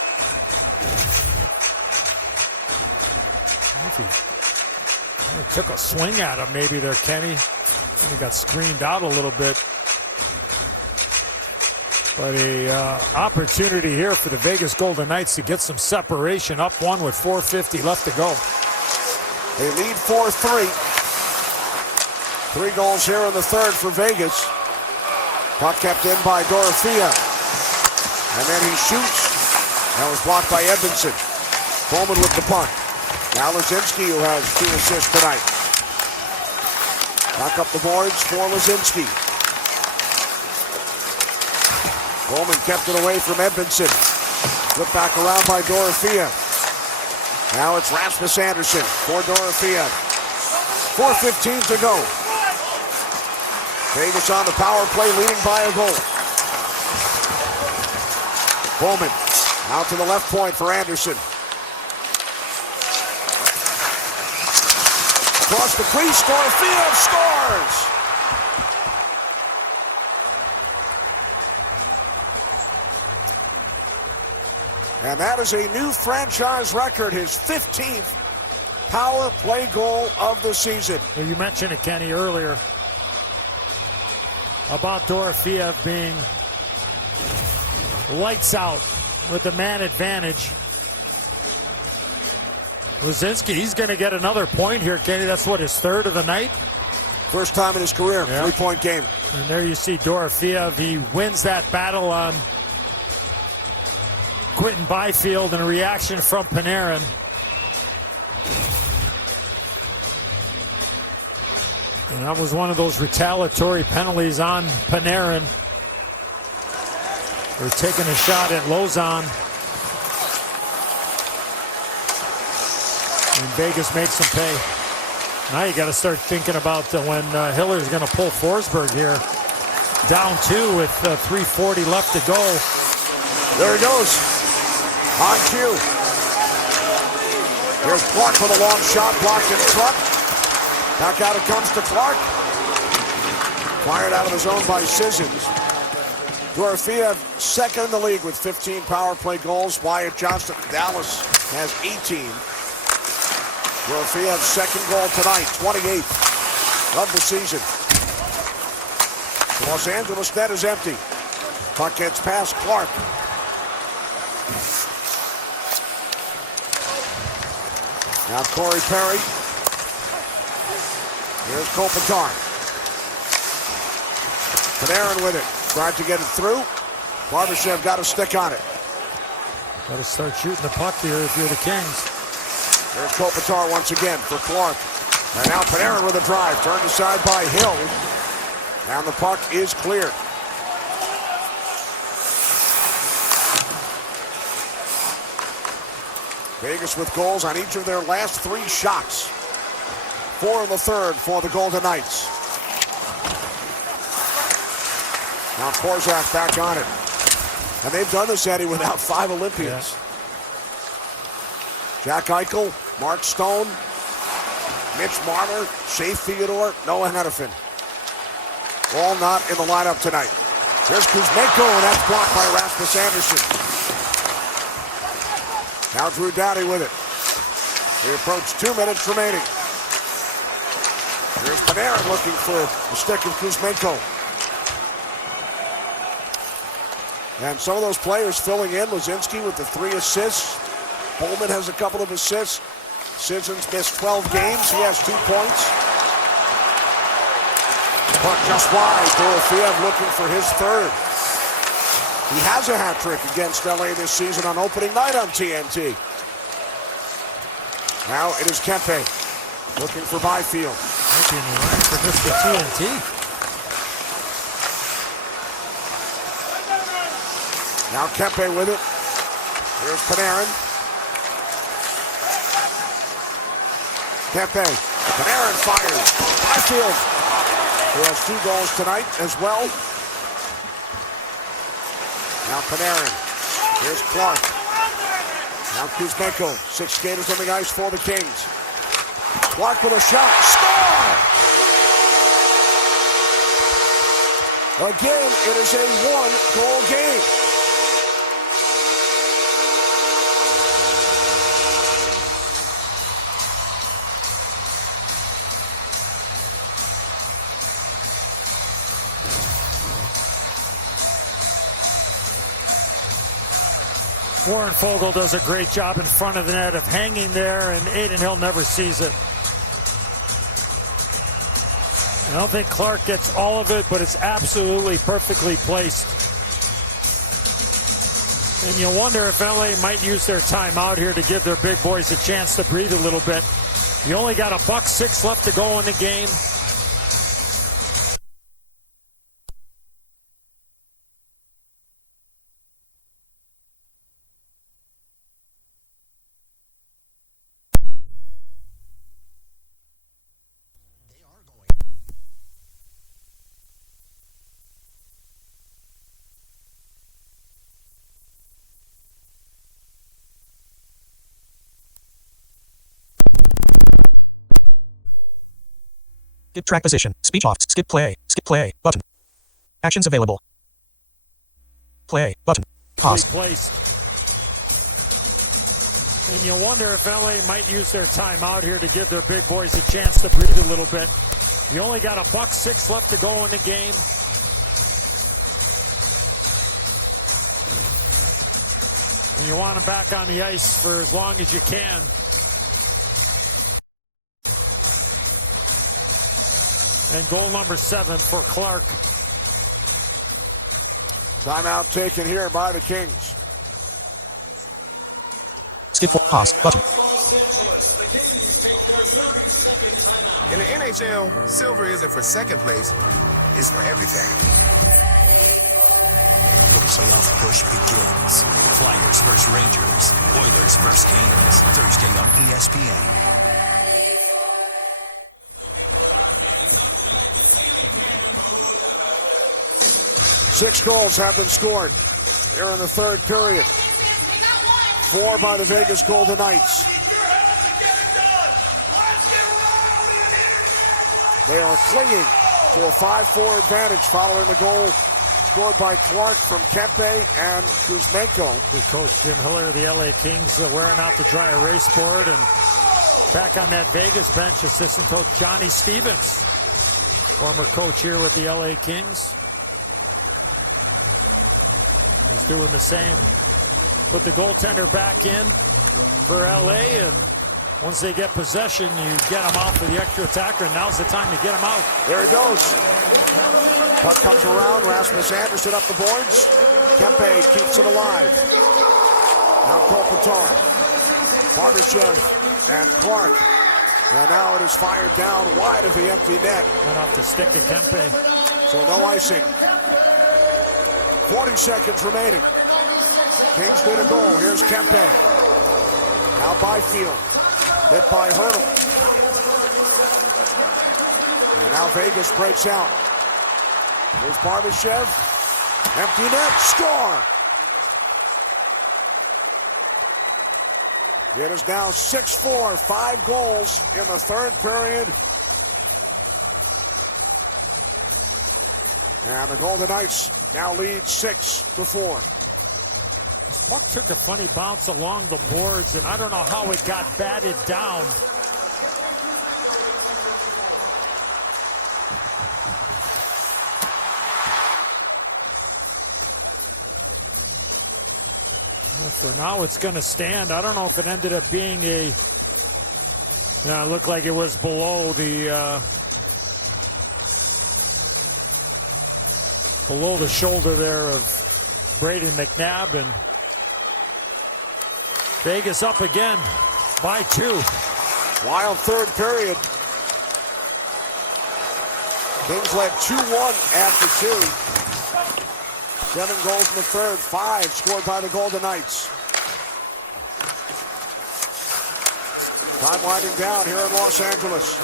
He took a swing at him maybe there, Kenny. And he got screened out a little bit. But a opportunity here for the Vegas Golden Knights to get some separation. Up one with 4:50 left to go. They lead 4-3. 3 goals here in the third for Vegas. Puck kept in by Dorothea. And then he shoots. That was blocked by Edmonton. Bowman with the puck. Now Lazinski, who has 2 assists tonight. Back up the boards for Lazinski. Bowman kept it away from Edmonton. Flipped back around by Dorothea. Now it's Rasmus Anderson for Dorothea. 4:15 to go. Vegas on the power play, leading by a goal. Bowman out to the left point for Anderson. Across the crease, Dorothea scores! And that is a new franchise record, his 15th power play goal of the season. Well, you mentioned it, Kenny, earlier about Dorothea being lights out with the man advantage. Lazinski, he's going to get another point here, Kenny. That's what, his third of the night? First time in his career, 3-point game. And there you see Dorothea. He wins that battle on Quentin Byfield, and a reaction from Panarin. And that was one of those retaliatory penalties on Panarin. They're taking a shot at Lozon. And Vegas makes them pay. Now you got to start thinking about when Hiller's going to pull Forsberg here. Down 2 with 3:40 left to go. There he goes. On cue. Here's Clark with a long shot, blocked in front. Back out it comes to Clark. Fired out of the zone by Sissons. Dorothea second in the league with 15 power play goals. Wyatt Johnston from Dallas has 18. Dorothea's second goal tonight, 28th of the season. The Los Angeles net is empty. Puck gets past Clark. Now Corey Perry. Here's Kopitar. Panarin with it. Tried to get it through. Barbashev got a stick on it. Got to start shooting the puck here if you're the Kings. There's Kopitar once again for Clark. And now Panarin with a drive. Turned aside by Hill. And the puck is cleared. Vegas with goals on each of their last 3 shots. 4 in the third for the Golden Knights. Now Korzak back on it. And they've done this, Eddie, without 5 Olympians. Yeah. Jack Eichel, Mark Stone, Mitch Marner, Shea Theodore, Noah Hannafin. All not in the lineup tonight. Here's Kuzmenko, and that's blocked by Rasmus Anderson. Now Drew Doughty with it. We approach 2 minutes remaining. Here's Panarin looking for the stick of Kuzmenko. And some of those players filling in. Lazinski with the 3 assists. Bowman has a couple of assists. Sissons missed 12 games. He has 2 points. Puck just wide. Dorofeev looking for his 3rd. He has a hat trick against LA this season on opening night on TNT. Now it is Kempe looking for Byfield. Might be in the line for just the TNT. Now Kempe with it. Here's Panarin. Kempe. Panarin fires. Byfield, who has 2 goals tonight as well. Now Panarin. Here's Clark. Now Kuzmenko. 6 skaters on the ice for the Kings. Clark with a shot. Score! Again, it is a 1-goal game. Warren Fogle does a great job in front of the net of hanging there, and Adin Hill never sees it. I don't think Clark gets all of it, but it's absolutely perfectly placed. And you wonder if LA might use their timeout here to give their big boys a chance to breathe a little bit. You only got $1.06 left to go in the game. Skip track position. Speech off. Skip play. Skip play. Button. Actions available. Play. Button. Pause. Placed. And you wonder if LA might use their timeout here to give their big boys a chance to breathe a little bit. You only got $1.06 left to go in the game. And you want them back on the ice for as long as you can. And goal number 7 for Clark. Timeout taken here by the Kings. Skip for pause. Button. In the NHL, silver isn't for second place, it's for everything. The playoff push begins. Flyers versus Rangers. Oilers versus Kings. Thursday on ESPN. Six goals have been scored here in the 3rd period. 4 by the Vegas Golden Knights. They are clinging to a 5-4 advantage following the goal scored by Clark from Kempe and Kuzmenko. Good coach Jim Hiller of the LA Kings wearing out the dry erase board, and back on that Vegas bench, assistant coach Johnny Stevens, former coach here with the LA Kings. He's doing the same. Put the goaltender back in for LA, and once they get possession, you get them out for the extra attacker, and now's the time to get them out. There he goes. Puck comes around. Rasmus Anderson up the boards. Kempe keeps it alive. Now Kopitar, Barbashev, and Clark. And now it is fired down wide of the empty net. Went off the stick of Kempe. So no icing. 40 seconds remaining. Kings need a goal. Here's Kempe. Now Byfield. Hit by Hurdle. And now Vegas breaks out. Here's Barbashev. Empty net. Score! It is now 6-4. 5 goals in the 3rd period. And the Golden Knights now lead 6-4. This puck took a funny bounce along the boards, and I don't know how it got batted down. For now, it's going to stand. I don't know if it ended up being a... it looked like it was below the shoulder there of Brady McNabb, and Vegas up again by 2. Wild third period. Kings led 2-1 after 2. 7 goals in the third, 5 scored by the Golden Knights. Time winding down here in Los Angeles.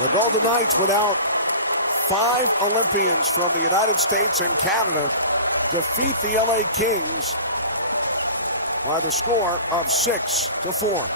The Golden Knights without 5 Olympians from the United States and Canada defeat the LA Kings by the score of 6-4.